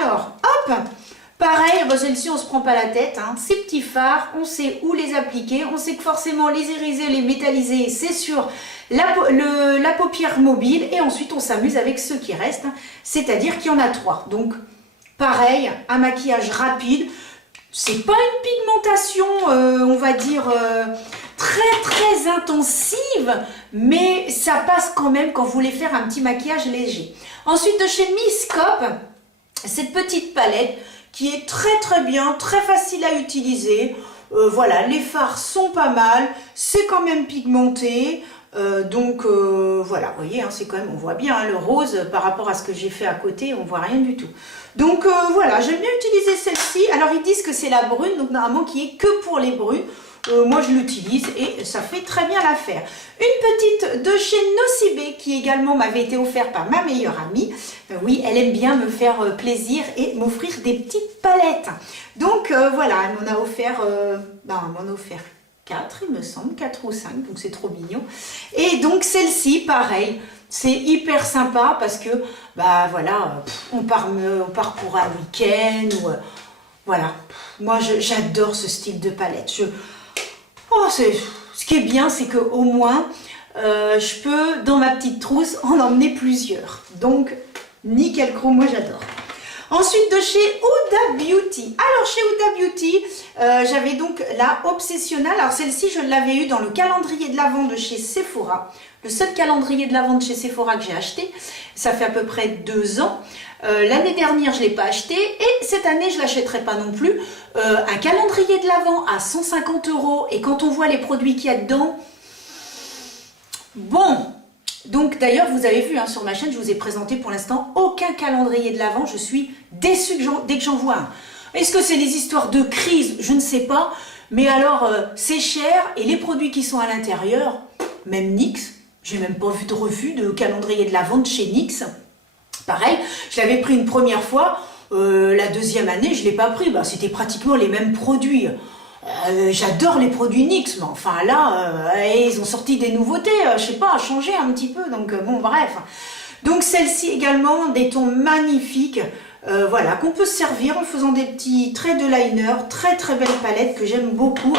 Alors, hop, pareil, bah celle-ci, on ne se prend pas la tête. Hein. Ces petits fards, on sait où les appliquer. On sait que forcément, les iriser, les métalliser, c'est sur... la paupière mobile et ensuite on s'amuse avec ceux qui restent, hein, c'est-à-dire qu'il y en a 3. Donc pareil, un maquillage rapide, c'est pas une pigmentation on va dire très intensive, mais ça passe quand même quand vous voulez faire un petit maquillage léger. Ensuite de chez Miss Cop, cette petite palette qui est très bien, très facile à utiliser. Voilà, les fards sont pas mal, c'est quand même pigmenté. Donc voilà, vous voyez, hein, c'est quand même, on voit bien hein, le rose par rapport à ce que j'ai fait à côté, on voit rien du tout. Donc voilà, j'aime bien utiliser celle-ci. Alors ils disent que c'est la brune, donc normalement qui est que pour les brunes. Moi je l'utilise et ça fait très bien l'affaire. Une petite de chez Nocibé qui également m'avait été offerte par ma meilleure amie. Oui, elle aime bien me faire plaisir et m'offrir des petites palettes. Donc voilà, elle m'en a offert, elle m'en a offert 4, il me semble, 4 ou 5, donc c'est trop mignon. Et donc celle-ci, pareil, c'est hyper sympa parce que, bah voilà, on part pour un week-end ou voilà. Moi, j'adore ce style de palette. Ce qui est bien, c'est qu'au moins, je peux, dans ma petite trousse, en emmener plusieurs. Donc, nickel chrome, moi j'adore. Ensuite de chez Huda Beauty. Alors chez Huda Beauty, j'avais donc la Obsessionnelle. Alors celle-ci, je l'avais eu dans le calendrier de l'Avent de chez Sephora. Le seul calendrier de l'Avent de chez Sephora que j'ai acheté. Ça fait à peu près 2 ans. L'année dernière, je ne l'ai pas acheté. Et cette année, je ne l'achèterai pas non plus. Un calendrier de l'Avent à 150 €. Et quand on voit les produits qu'il y a dedans, bon... Donc d'ailleurs, vous avez vu hein, sur ma chaîne, je vous ai présenté pour l'instant aucun calendrier de l'Avent. Je suis déçue dès que j'en vois un. Est-ce que c'est des histoires de crise? Je ne sais pas. Mais alors, c'est cher et les produits qui sont à l'intérieur, même NYX, j'ai même pas vu de revue de calendrier de l'Avent de chez NYX. Pareil, je l'avais pris une première fois. La deuxième année, je ne l'ai pas pris. Bah, c'était pratiquement les mêmes produits. J'adore les produits NYX, mais enfin là, ils ont sorti des nouveautés, je sais pas, changer un petit peu, donc bon, bref. Donc celle-ci également, des tons magnifiques, voilà, qu'on peut se servir en faisant des petits traits de liner, très belle palette que j'aime beaucoup.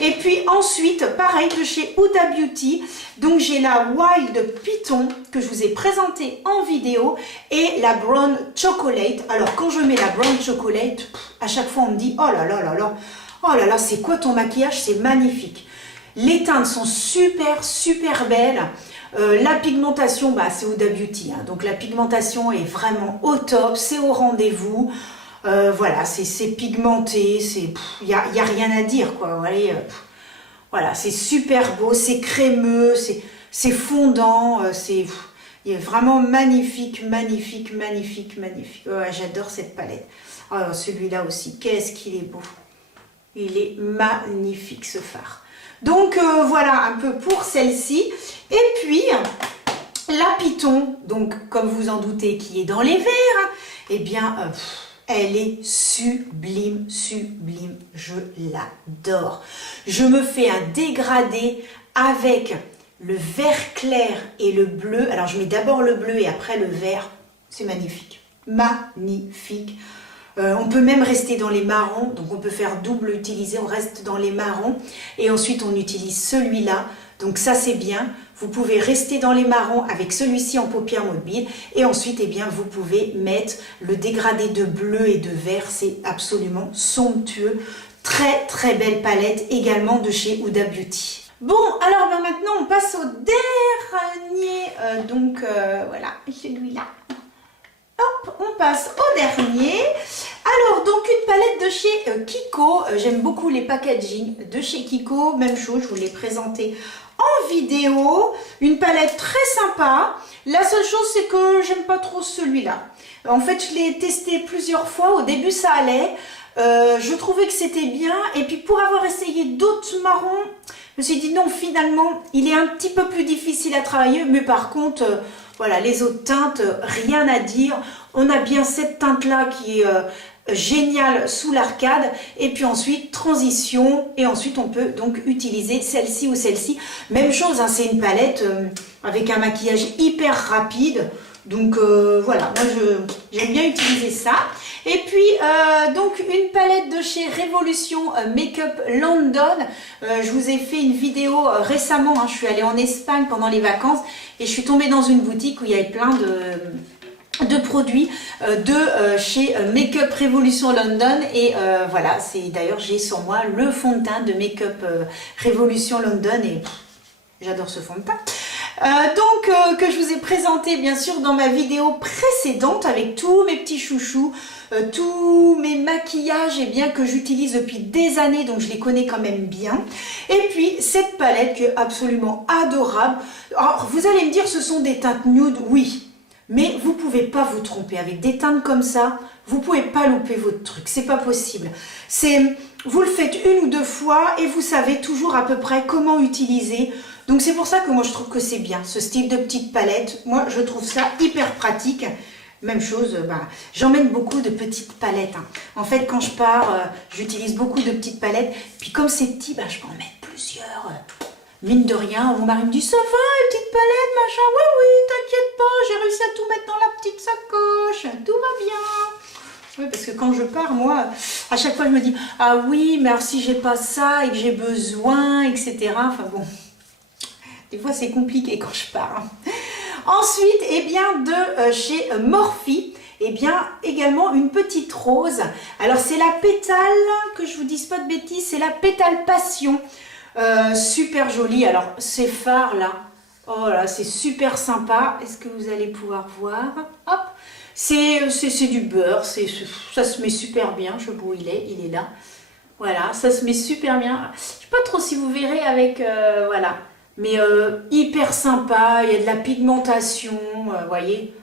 Et puis ensuite, pareil, de chez Huda Beauty, donc j'ai la Wild Python que je vous ai présentée en vidéo et la Brown Chocolate. Alors quand je mets la Brown Chocolate, à chaque fois on me dit, oh là là là là, oh là là, c'est quoi ton maquillage? C'est magnifique. Les teintes sont super belles. La pigmentation, bah, c'est Huda Beauty. Hein, donc la pigmentation est vraiment au top. C'est au rendez-vous. Voilà, c'est pigmenté. Il n'y a rien à dire. Quoi, vous voyez, voilà, c'est super beau. C'est crémeux. C'est fondant. Il est vraiment magnifique. Ouais, j'adore cette palette. Oh, celui-là aussi. Qu'est-ce qu'il est beau. Il est magnifique ce fard. Donc voilà un peu pour celle-ci. Et puis la Python, donc comme vous en doutez, qui est dans les verres, eh bien elle est sublime. Je l'adore. Je me fais un dégradé avec le vert clair et le bleu. Alors je mets d'abord le bleu et après le vert. C'est magnifique. Magnifique. On peut même rester dans les marrons, donc on peut faire double utiliser, on reste dans les marrons et ensuite on utilise celui-là, donc ça c'est bien. Vous pouvez rester dans les marrons avec celui-ci en paupières mobiles et ensuite eh bien, vous pouvez mettre le dégradé de bleu et de vert, c'est absolument somptueux. Très belle palette également de chez Huda Beauty. Bon, alors maintenant on passe au dernier, voilà, celui-là. hop, on passe au dernier. Alors, donc une palette de chez Kiko. J'aime beaucoup les packaging de chez Kiko. Même chose, je vous l'ai présenté en vidéo. Une palette très sympa. La seule chose, c'est que j'aime pas trop celui-là. En fait, je l'ai testé plusieurs fois. Au début, ça allait. Je trouvais que c'était bien. Et puis, pour avoir essayé d'autres marrons, je me suis dit non, finalement, il est un petit peu plus difficile à travailler. Mais par contre, voilà, les autres teintes, rien à dire. On a bien cette teinte-là qui est géniale sous l'arcade. Et puis ensuite, transition. Et ensuite, on peut donc utiliser celle-ci ou celle-ci. Même chose, hein, c'est une palette avec un maquillage hyper rapide. Donc voilà, moi j'aime bien utiliser ça. Et puis donc une palette de chez Révolution Makeup London. Je vous ai fait une vidéo récemment, hein, je suis allée en Espagne pendant les vacances et je suis tombée dans une boutique où il y avait plein de produits de chez Makeup Révolution London et voilà, c'est d'ailleurs j'ai sur moi le fond de teint de Makeup Révolution London et j'adore ce fond de teint. Que je vous ai présenté bien sûr dans ma vidéo précédente avec tous mes petits chouchous, tous mes maquillages que j'utilise depuis des années, donc je les connais quand même bien. Et puis cette palette qui est absolument adorable. Alors vous allez me dire ce sont des teintes nude, oui, mais vous pouvez pas vous tromper avec des teintes comme ça. Vous pouvez pas louper votre truc, c'est pas possible. Vous le faites une ou deux fois et vous savez toujours à peu près comment utiliser. Donc c'est pour ça que moi je trouve que c'est bien, ce style de petite palette. Moi je trouve ça hyper pratique. Même chose, j'emmène beaucoup de petites palettes. Hein. En fait quand je pars, j'utilise beaucoup de petites palettes. Puis comme c'est petit, je peux en mettre plusieurs. Mine de rien, mon mari me dit ça va, une petite palette, machin. Oui, t'inquiète pas, j'ai réussi à tout mettre dans la petite sacoche. Tout va bien. Oui, parce que quand je pars, moi, à chaque fois je me dis ah oui, mais alors si j'ai pas ça et que j'ai besoin, etc. Enfin bon. Des fois, c'est compliqué quand je pars. Ensuite, de chez Morphe, également une petite rose. Alors, c'est la pétale, que je vous dise pas de bêtises, c'est la pétale passion. Super jolie. Alors, ces fards-là, oh là, c'est super sympa. Est-ce que vous allez pouvoir voir? Hop, c'est du beurre, ça se met super bien. Je sais pas où il est là. Voilà, ça se met super bien. Je sais pas trop si vous verrez avec, voilà. Mais hyper sympa, il y a de la pigmentation, voyez.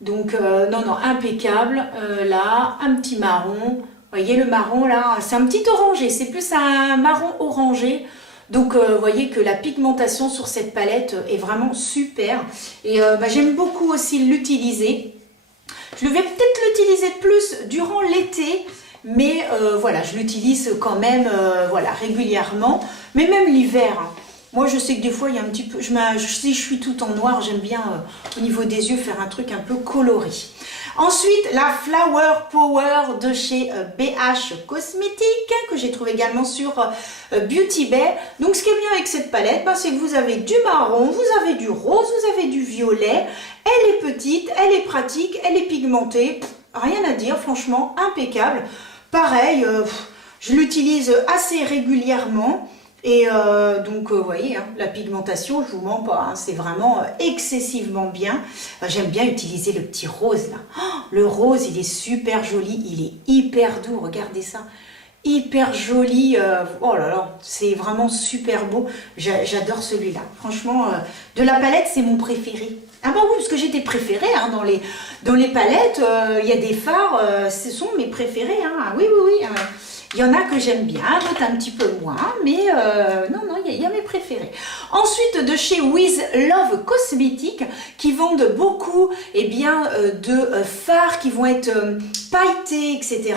Donc, non, impeccable. Là, un petit marron. Voyez le marron là, c'est un petit orangé, c'est plus un marron orangé. Donc, voyez que la pigmentation sur cette palette est vraiment super. Et j'aime beaucoup aussi l'utiliser. Je vais peut-être l'utiliser plus durant l'été. Mais voilà, je l'utilise quand même régulièrement. Mais même l'hiver, hein. Moi, je sais que des fois, il y a un petit peu... Si je suis tout en noir, j'aime bien, au niveau des yeux, faire un truc un peu coloré. Ensuite, la Flower Power de chez BH Cosmétiques, que j'ai trouvé également sur Beauty Bay. Donc, ce qui est bien avec cette palette, c'est que vous avez du marron, vous avez du rose, vous avez du violet. Elle est petite, elle est pratique, elle est pigmentée. Rien à dire, franchement, impeccable. Pareil, je l'utilise assez régulièrement. Et vous voyez, hein, la pigmentation, je vous mens pas, hein, c'est vraiment excessivement bien. J'aime bien utiliser le petit rose là. Oh, le rose, il est super joli, il est hyper doux, regardez ça. Hyper joli, oh là là, c'est vraiment super beau. J'adore celui-là. Franchement, de la palette, c'est mon préféré. Ah oui, parce que j'ai des préférés hein, dans les palettes. Il y a des fards, ce sont mes préférés. Hein. Oui. Il y en a que j'aime bien, d'autres un petit peu moins, mais non, il y a mes préférés. Ensuite, de chez With Love Cosmétiques, qui vendent beaucoup de fards qui vont être pailletés, etc.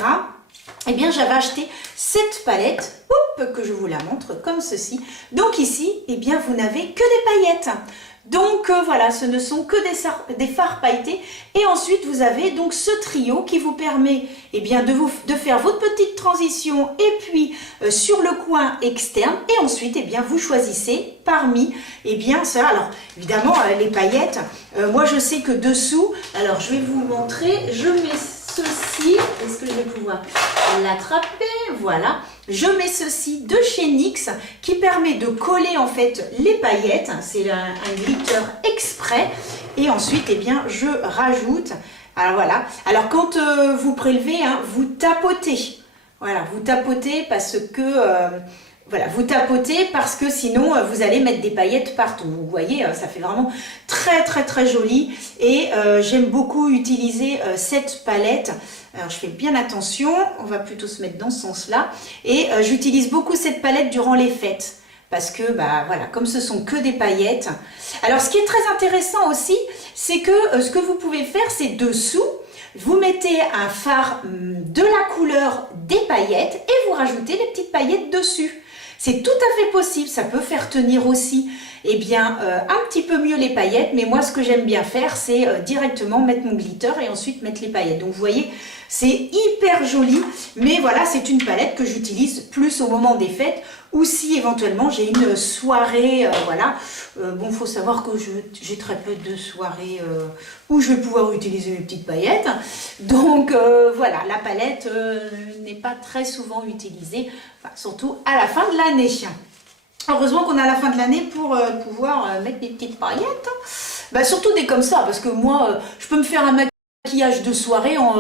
J'avais acheté cette palette, que je vous la montre comme ceci. Donc ici, vous n'avez que des paillettes. Donc voilà, ce ne sont que des fards pailletés. Et ensuite, vous avez donc ce trio qui vous permet de faire votre petite transition et puis sur le coin externe. Et ensuite, vous choisissez parmi ça. Alors, évidemment, les paillettes, moi je sais que dessous, alors je vais vous montrer, je mets ceci. Est-ce que je vais pouvoir l'attraper? Voilà. Je mets ceci de chez NYX qui permet de coller en fait les paillettes. C'est un glitter exprès. Et ensuite, je rajoute Alors voilà, alors quand vous prélevez, hein, vous tapotez. Voilà, vous tapotez parce que voilà, vous tapotez parce que sinon vous allez mettre des paillettes partout. Vous voyez, ça fait vraiment très très très joli et j'aime beaucoup utiliser cette palette. Alors je fais bien attention, on va plutôt se mettre dans ce sens-là et j'utilise beaucoup cette palette durant les fêtes. Parce que, bah voilà, comme ce sont que des paillettes. Alors, ce qui est très intéressant aussi, c'est que ce que vous pouvez faire, c'est dessous, vous mettez un fard de la couleur des paillettes et vous rajoutez les petites paillettes dessus. C'est tout à fait possible, ça peut faire tenir aussi eh bien, un petit peu mieux les paillettes, mais moi ce que j'aime bien faire, c'est directement mettre mon glitter et ensuite mettre les paillettes. Donc vous voyez, c'est hyper joli, mais voilà, c'est une palette que j'utilise plus au moment des fêtes ou si éventuellement j'ai une soirée, voilà. Bon, il faut savoir que j'ai très peu de soirées où je vais pouvoir utiliser mes petites paillettes. Donc voilà, la palette n'est pas très souvent utilisée, enfin, surtout à la fin de l'année. Heureusement qu'on a la fin de l'année pour pouvoir mettre des petites paillettes. Bah, surtout des comme ça, parce que moi, je peux me faire un maquillage de soirée en,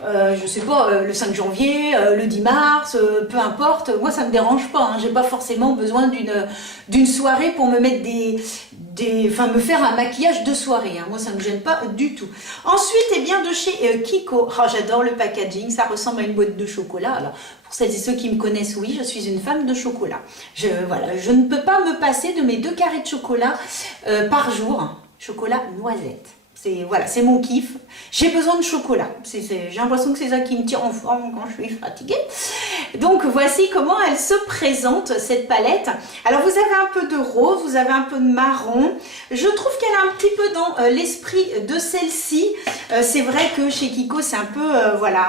je sais pas, le 5 janvier, le 10 mars, peu importe. Moi, ça me dérange pas. Hein. J'ai pas forcément besoin d'une soirée pour me mettre enfin, me faire un maquillage de soirée. Hein. Moi, ça me gêne pas du tout. Ensuite, eh bien, de chez Kiko. Oh, j'adore le packaging. Ça ressemble à une boîte de chocolat. Alors, pour celles et ceux qui me connaissent, oui, je suis une femme de chocolat. Voilà, je ne peux pas me passer de mes 2 carrés de chocolat par jour. Chocolat noisette. Voilà, c'est mon kiff. J'ai besoin de chocolat. J'ai l'impression que c'est ça qui me tire en forme quand je suis fatiguée. Donc voici comment elle se présente, cette palette. Alors vous avez un peu de rose, vous avez un peu de marron. Je trouve qu'elle est un petit peu dans l'esprit de celle-ci. C'est vrai que chez Kiko, c'est un peu, voilà,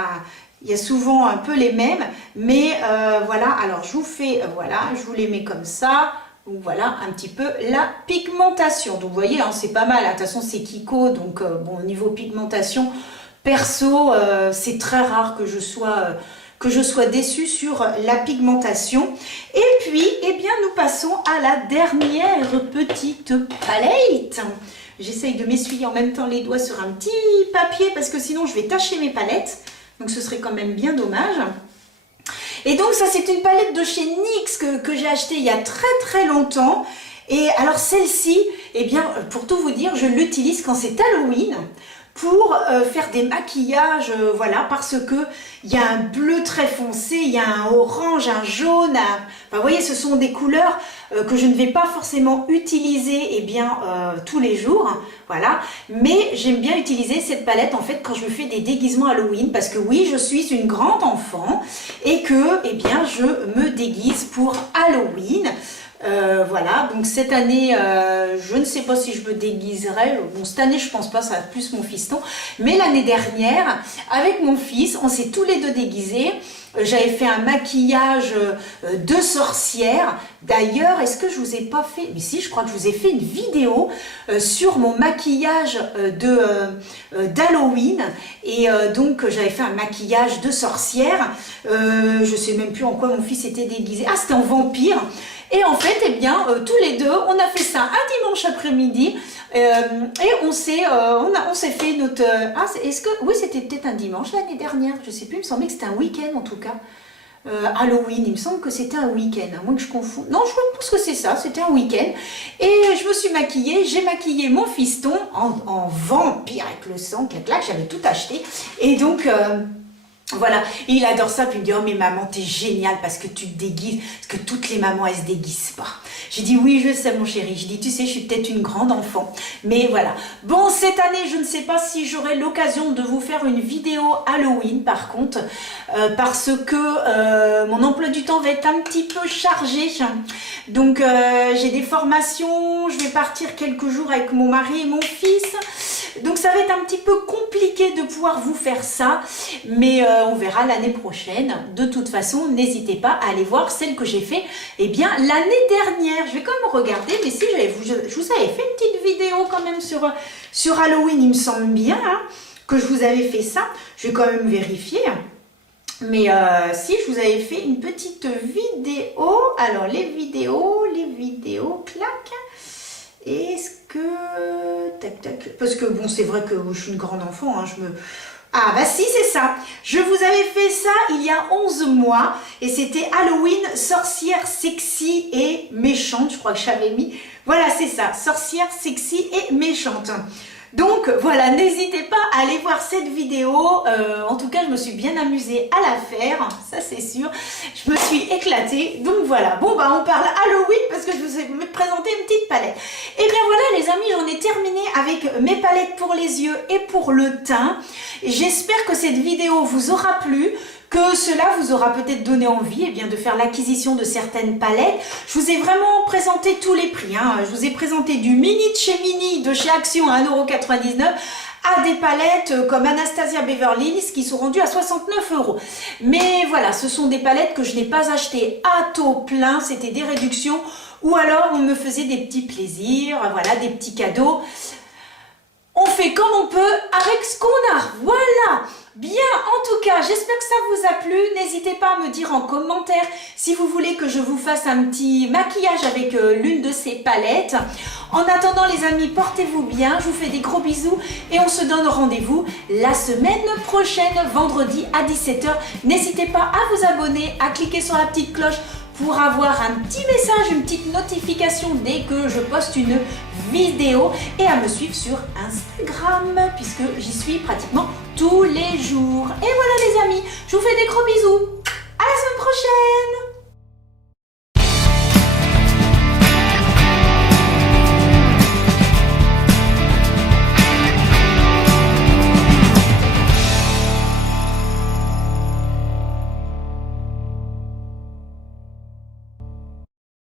il y a souvent un peu les mêmes. Mais voilà, alors je vous fais, voilà, je vous les mets comme ça. Donc voilà un petit peu la pigmentation. Donc vous voyez, hein, c'est pas mal. De toute façon, c'est Kiko. Donc bon, au niveau pigmentation, perso, c'est très rare que je sois déçue sur la pigmentation. Et puis, eh bien, nous passons à la dernière petite palette. J'essaye de m'essuyer en même temps les doigts sur un petit papier parce que sinon, je vais tacher mes palettes. Donc ce serait quand même bien dommage. Et donc ça c'est une palette de chez NYX que j'ai achetée il y a très très longtemps. Et alors celle-ci, eh bien pour tout vous dire, je l'utilise quand c'est Halloween pour faire des maquillages, voilà, parce que il y a un bleu très foncé, il y a un orange, un jaune, enfin, vous voyez, ce sont des couleurs que je ne vais pas forcément utiliser eh bien, tous les jours, voilà, mais j'aime bien utiliser cette palette en fait quand je me fais des déguisements Halloween, parce que oui, je suis une grande enfant et que eh bien, je me déguise pour Halloween. Voilà, donc cette année, je ne sais pas si je me déguiserai. Bon, cette année, je pense pas, ça va plus mon fiston. Mais l'année dernière, avec mon fils, on s'est tous les deux déguisés. J'avais fait un maquillage de sorcière. D'ailleurs, est-ce que je vous ai pas fait... Mais si, je crois que je vous ai fait une vidéo sur mon maquillage d'Halloween. Et donc, j'avais fait un maquillage de sorcière. Je sais même plus en quoi mon fils était déguisé. Ah, c'était en vampire. Et en fait, eh bien, tous les deux, on a fait ça un dimanche après-midi et on s'est fait notre... Ah, est-ce que... Oui, c'était peut-être un dimanche l'année dernière, je ne sais plus, il me semblait que c'était un week-end en tout cas. Halloween, il me semble que c'était un week-end, à moins que je confonde. Non, je pense que c'est ça, c'était un week-end. Et je me suis maquillée, j'ai maquillé mon fiston en vampire avec le sang, clac, j'avais tout acheté. Et donc... voilà, et il adore ça, puis il me dit « Oh mais maman, t'es géniale parce que tu te déguises, parce que toutes les mamans, elles se déguisent pas. » J'ai dit « Oui, je sais mon chéri. » Je dis « Tu sais, je suis peut-être une grande enfant. » Mais voilà. Bon, cette année, je ne sais pas si j'aurai l'occasion de vous faire une vidéo Halloween, par contre, parce que mon emploi du temps va être un petit peu chargé. Donc, j'ai des formations, je vais partir quelques jours avec mon mari et mon fils. Donc ça va être un petit peu compliqué de pouvoir vous faire ça, mais on verra l'année prochaine. De toute façon, n'hésitez pas à aller voir celle que j'ai fait eh bien l'année dernière. Je vais quand même regarder, mais si je vous avais fait une petite vidéo quand même sur Halloween, il me semble bien hein, que je vous avais fait ça. Je vais quand même vérifier. Mais si je vous avais fait une petite vidéo, alors les vidéos, clac. Est-ce que... tac, tac. Parce que bon, c'est vrai que je suis une grande enfant, hein, Ah bah si, c'est ça. Je vous avais fait ça il y a 11 mois et c'était Halloween, sorcière sexy et méchante, je crois que j'avais mis. Voilà, c'est ça, sorcière sexy et méchante. Donc voilà, n'hésitez pas à aller voir cette vidéo. En tout cas, je me suis bien amusée à la faire, ça c'est sûr. Je me suis éclatée. Donc voilà, bon bah on parle Halloween parce que je vous ai présenté une petite palette. Et bien voilà les amis, j'en ai terminé avec mes palettes pour les yeux et pour le teint. J'espère que cette vidéo vous aura plu, que cela vous aura peut-être donné envie de faire l'acquisition de certaines palettes. Je vous ai vraiment présenté tous les prix. Hein. Je vous ai présenté du mini de chez Mini, de chez Action à 1,99 € à des palettes comme Anastasia Beverly Hills qui sont rendues à 69 €. Mais voilà, ce sont des palettes que je n'ai pas achetées à taux plein, c'était des réductions ou alors on me faisait des petits plaisirs, voilà, des petits cadeaux. On fait comme on peut avec ce qu'on a, voilà. Bien, en tout cas, j'espère que ça vous a plu. N'hésitez pas à me dire en commentaire si vous voulez que je vous fasse un petit maquillage avec l'une de ces palettes. En attendant les amis, portez-vous bien. Je vous fais des gros bisous et on se donne rendez-vous la semaine prochaine, vendredi à 17 h. N'hésitez pas à vous abonner, à cliquer sur la petite cloche pour avoir un petit message, une petite notification dès que je poste une vidéo et à me suivre sur Instagram puisque j'y suis pratiquement tous les jours. Et voilà les amis, je vous fais des gros bisous. À la semaine prochaine.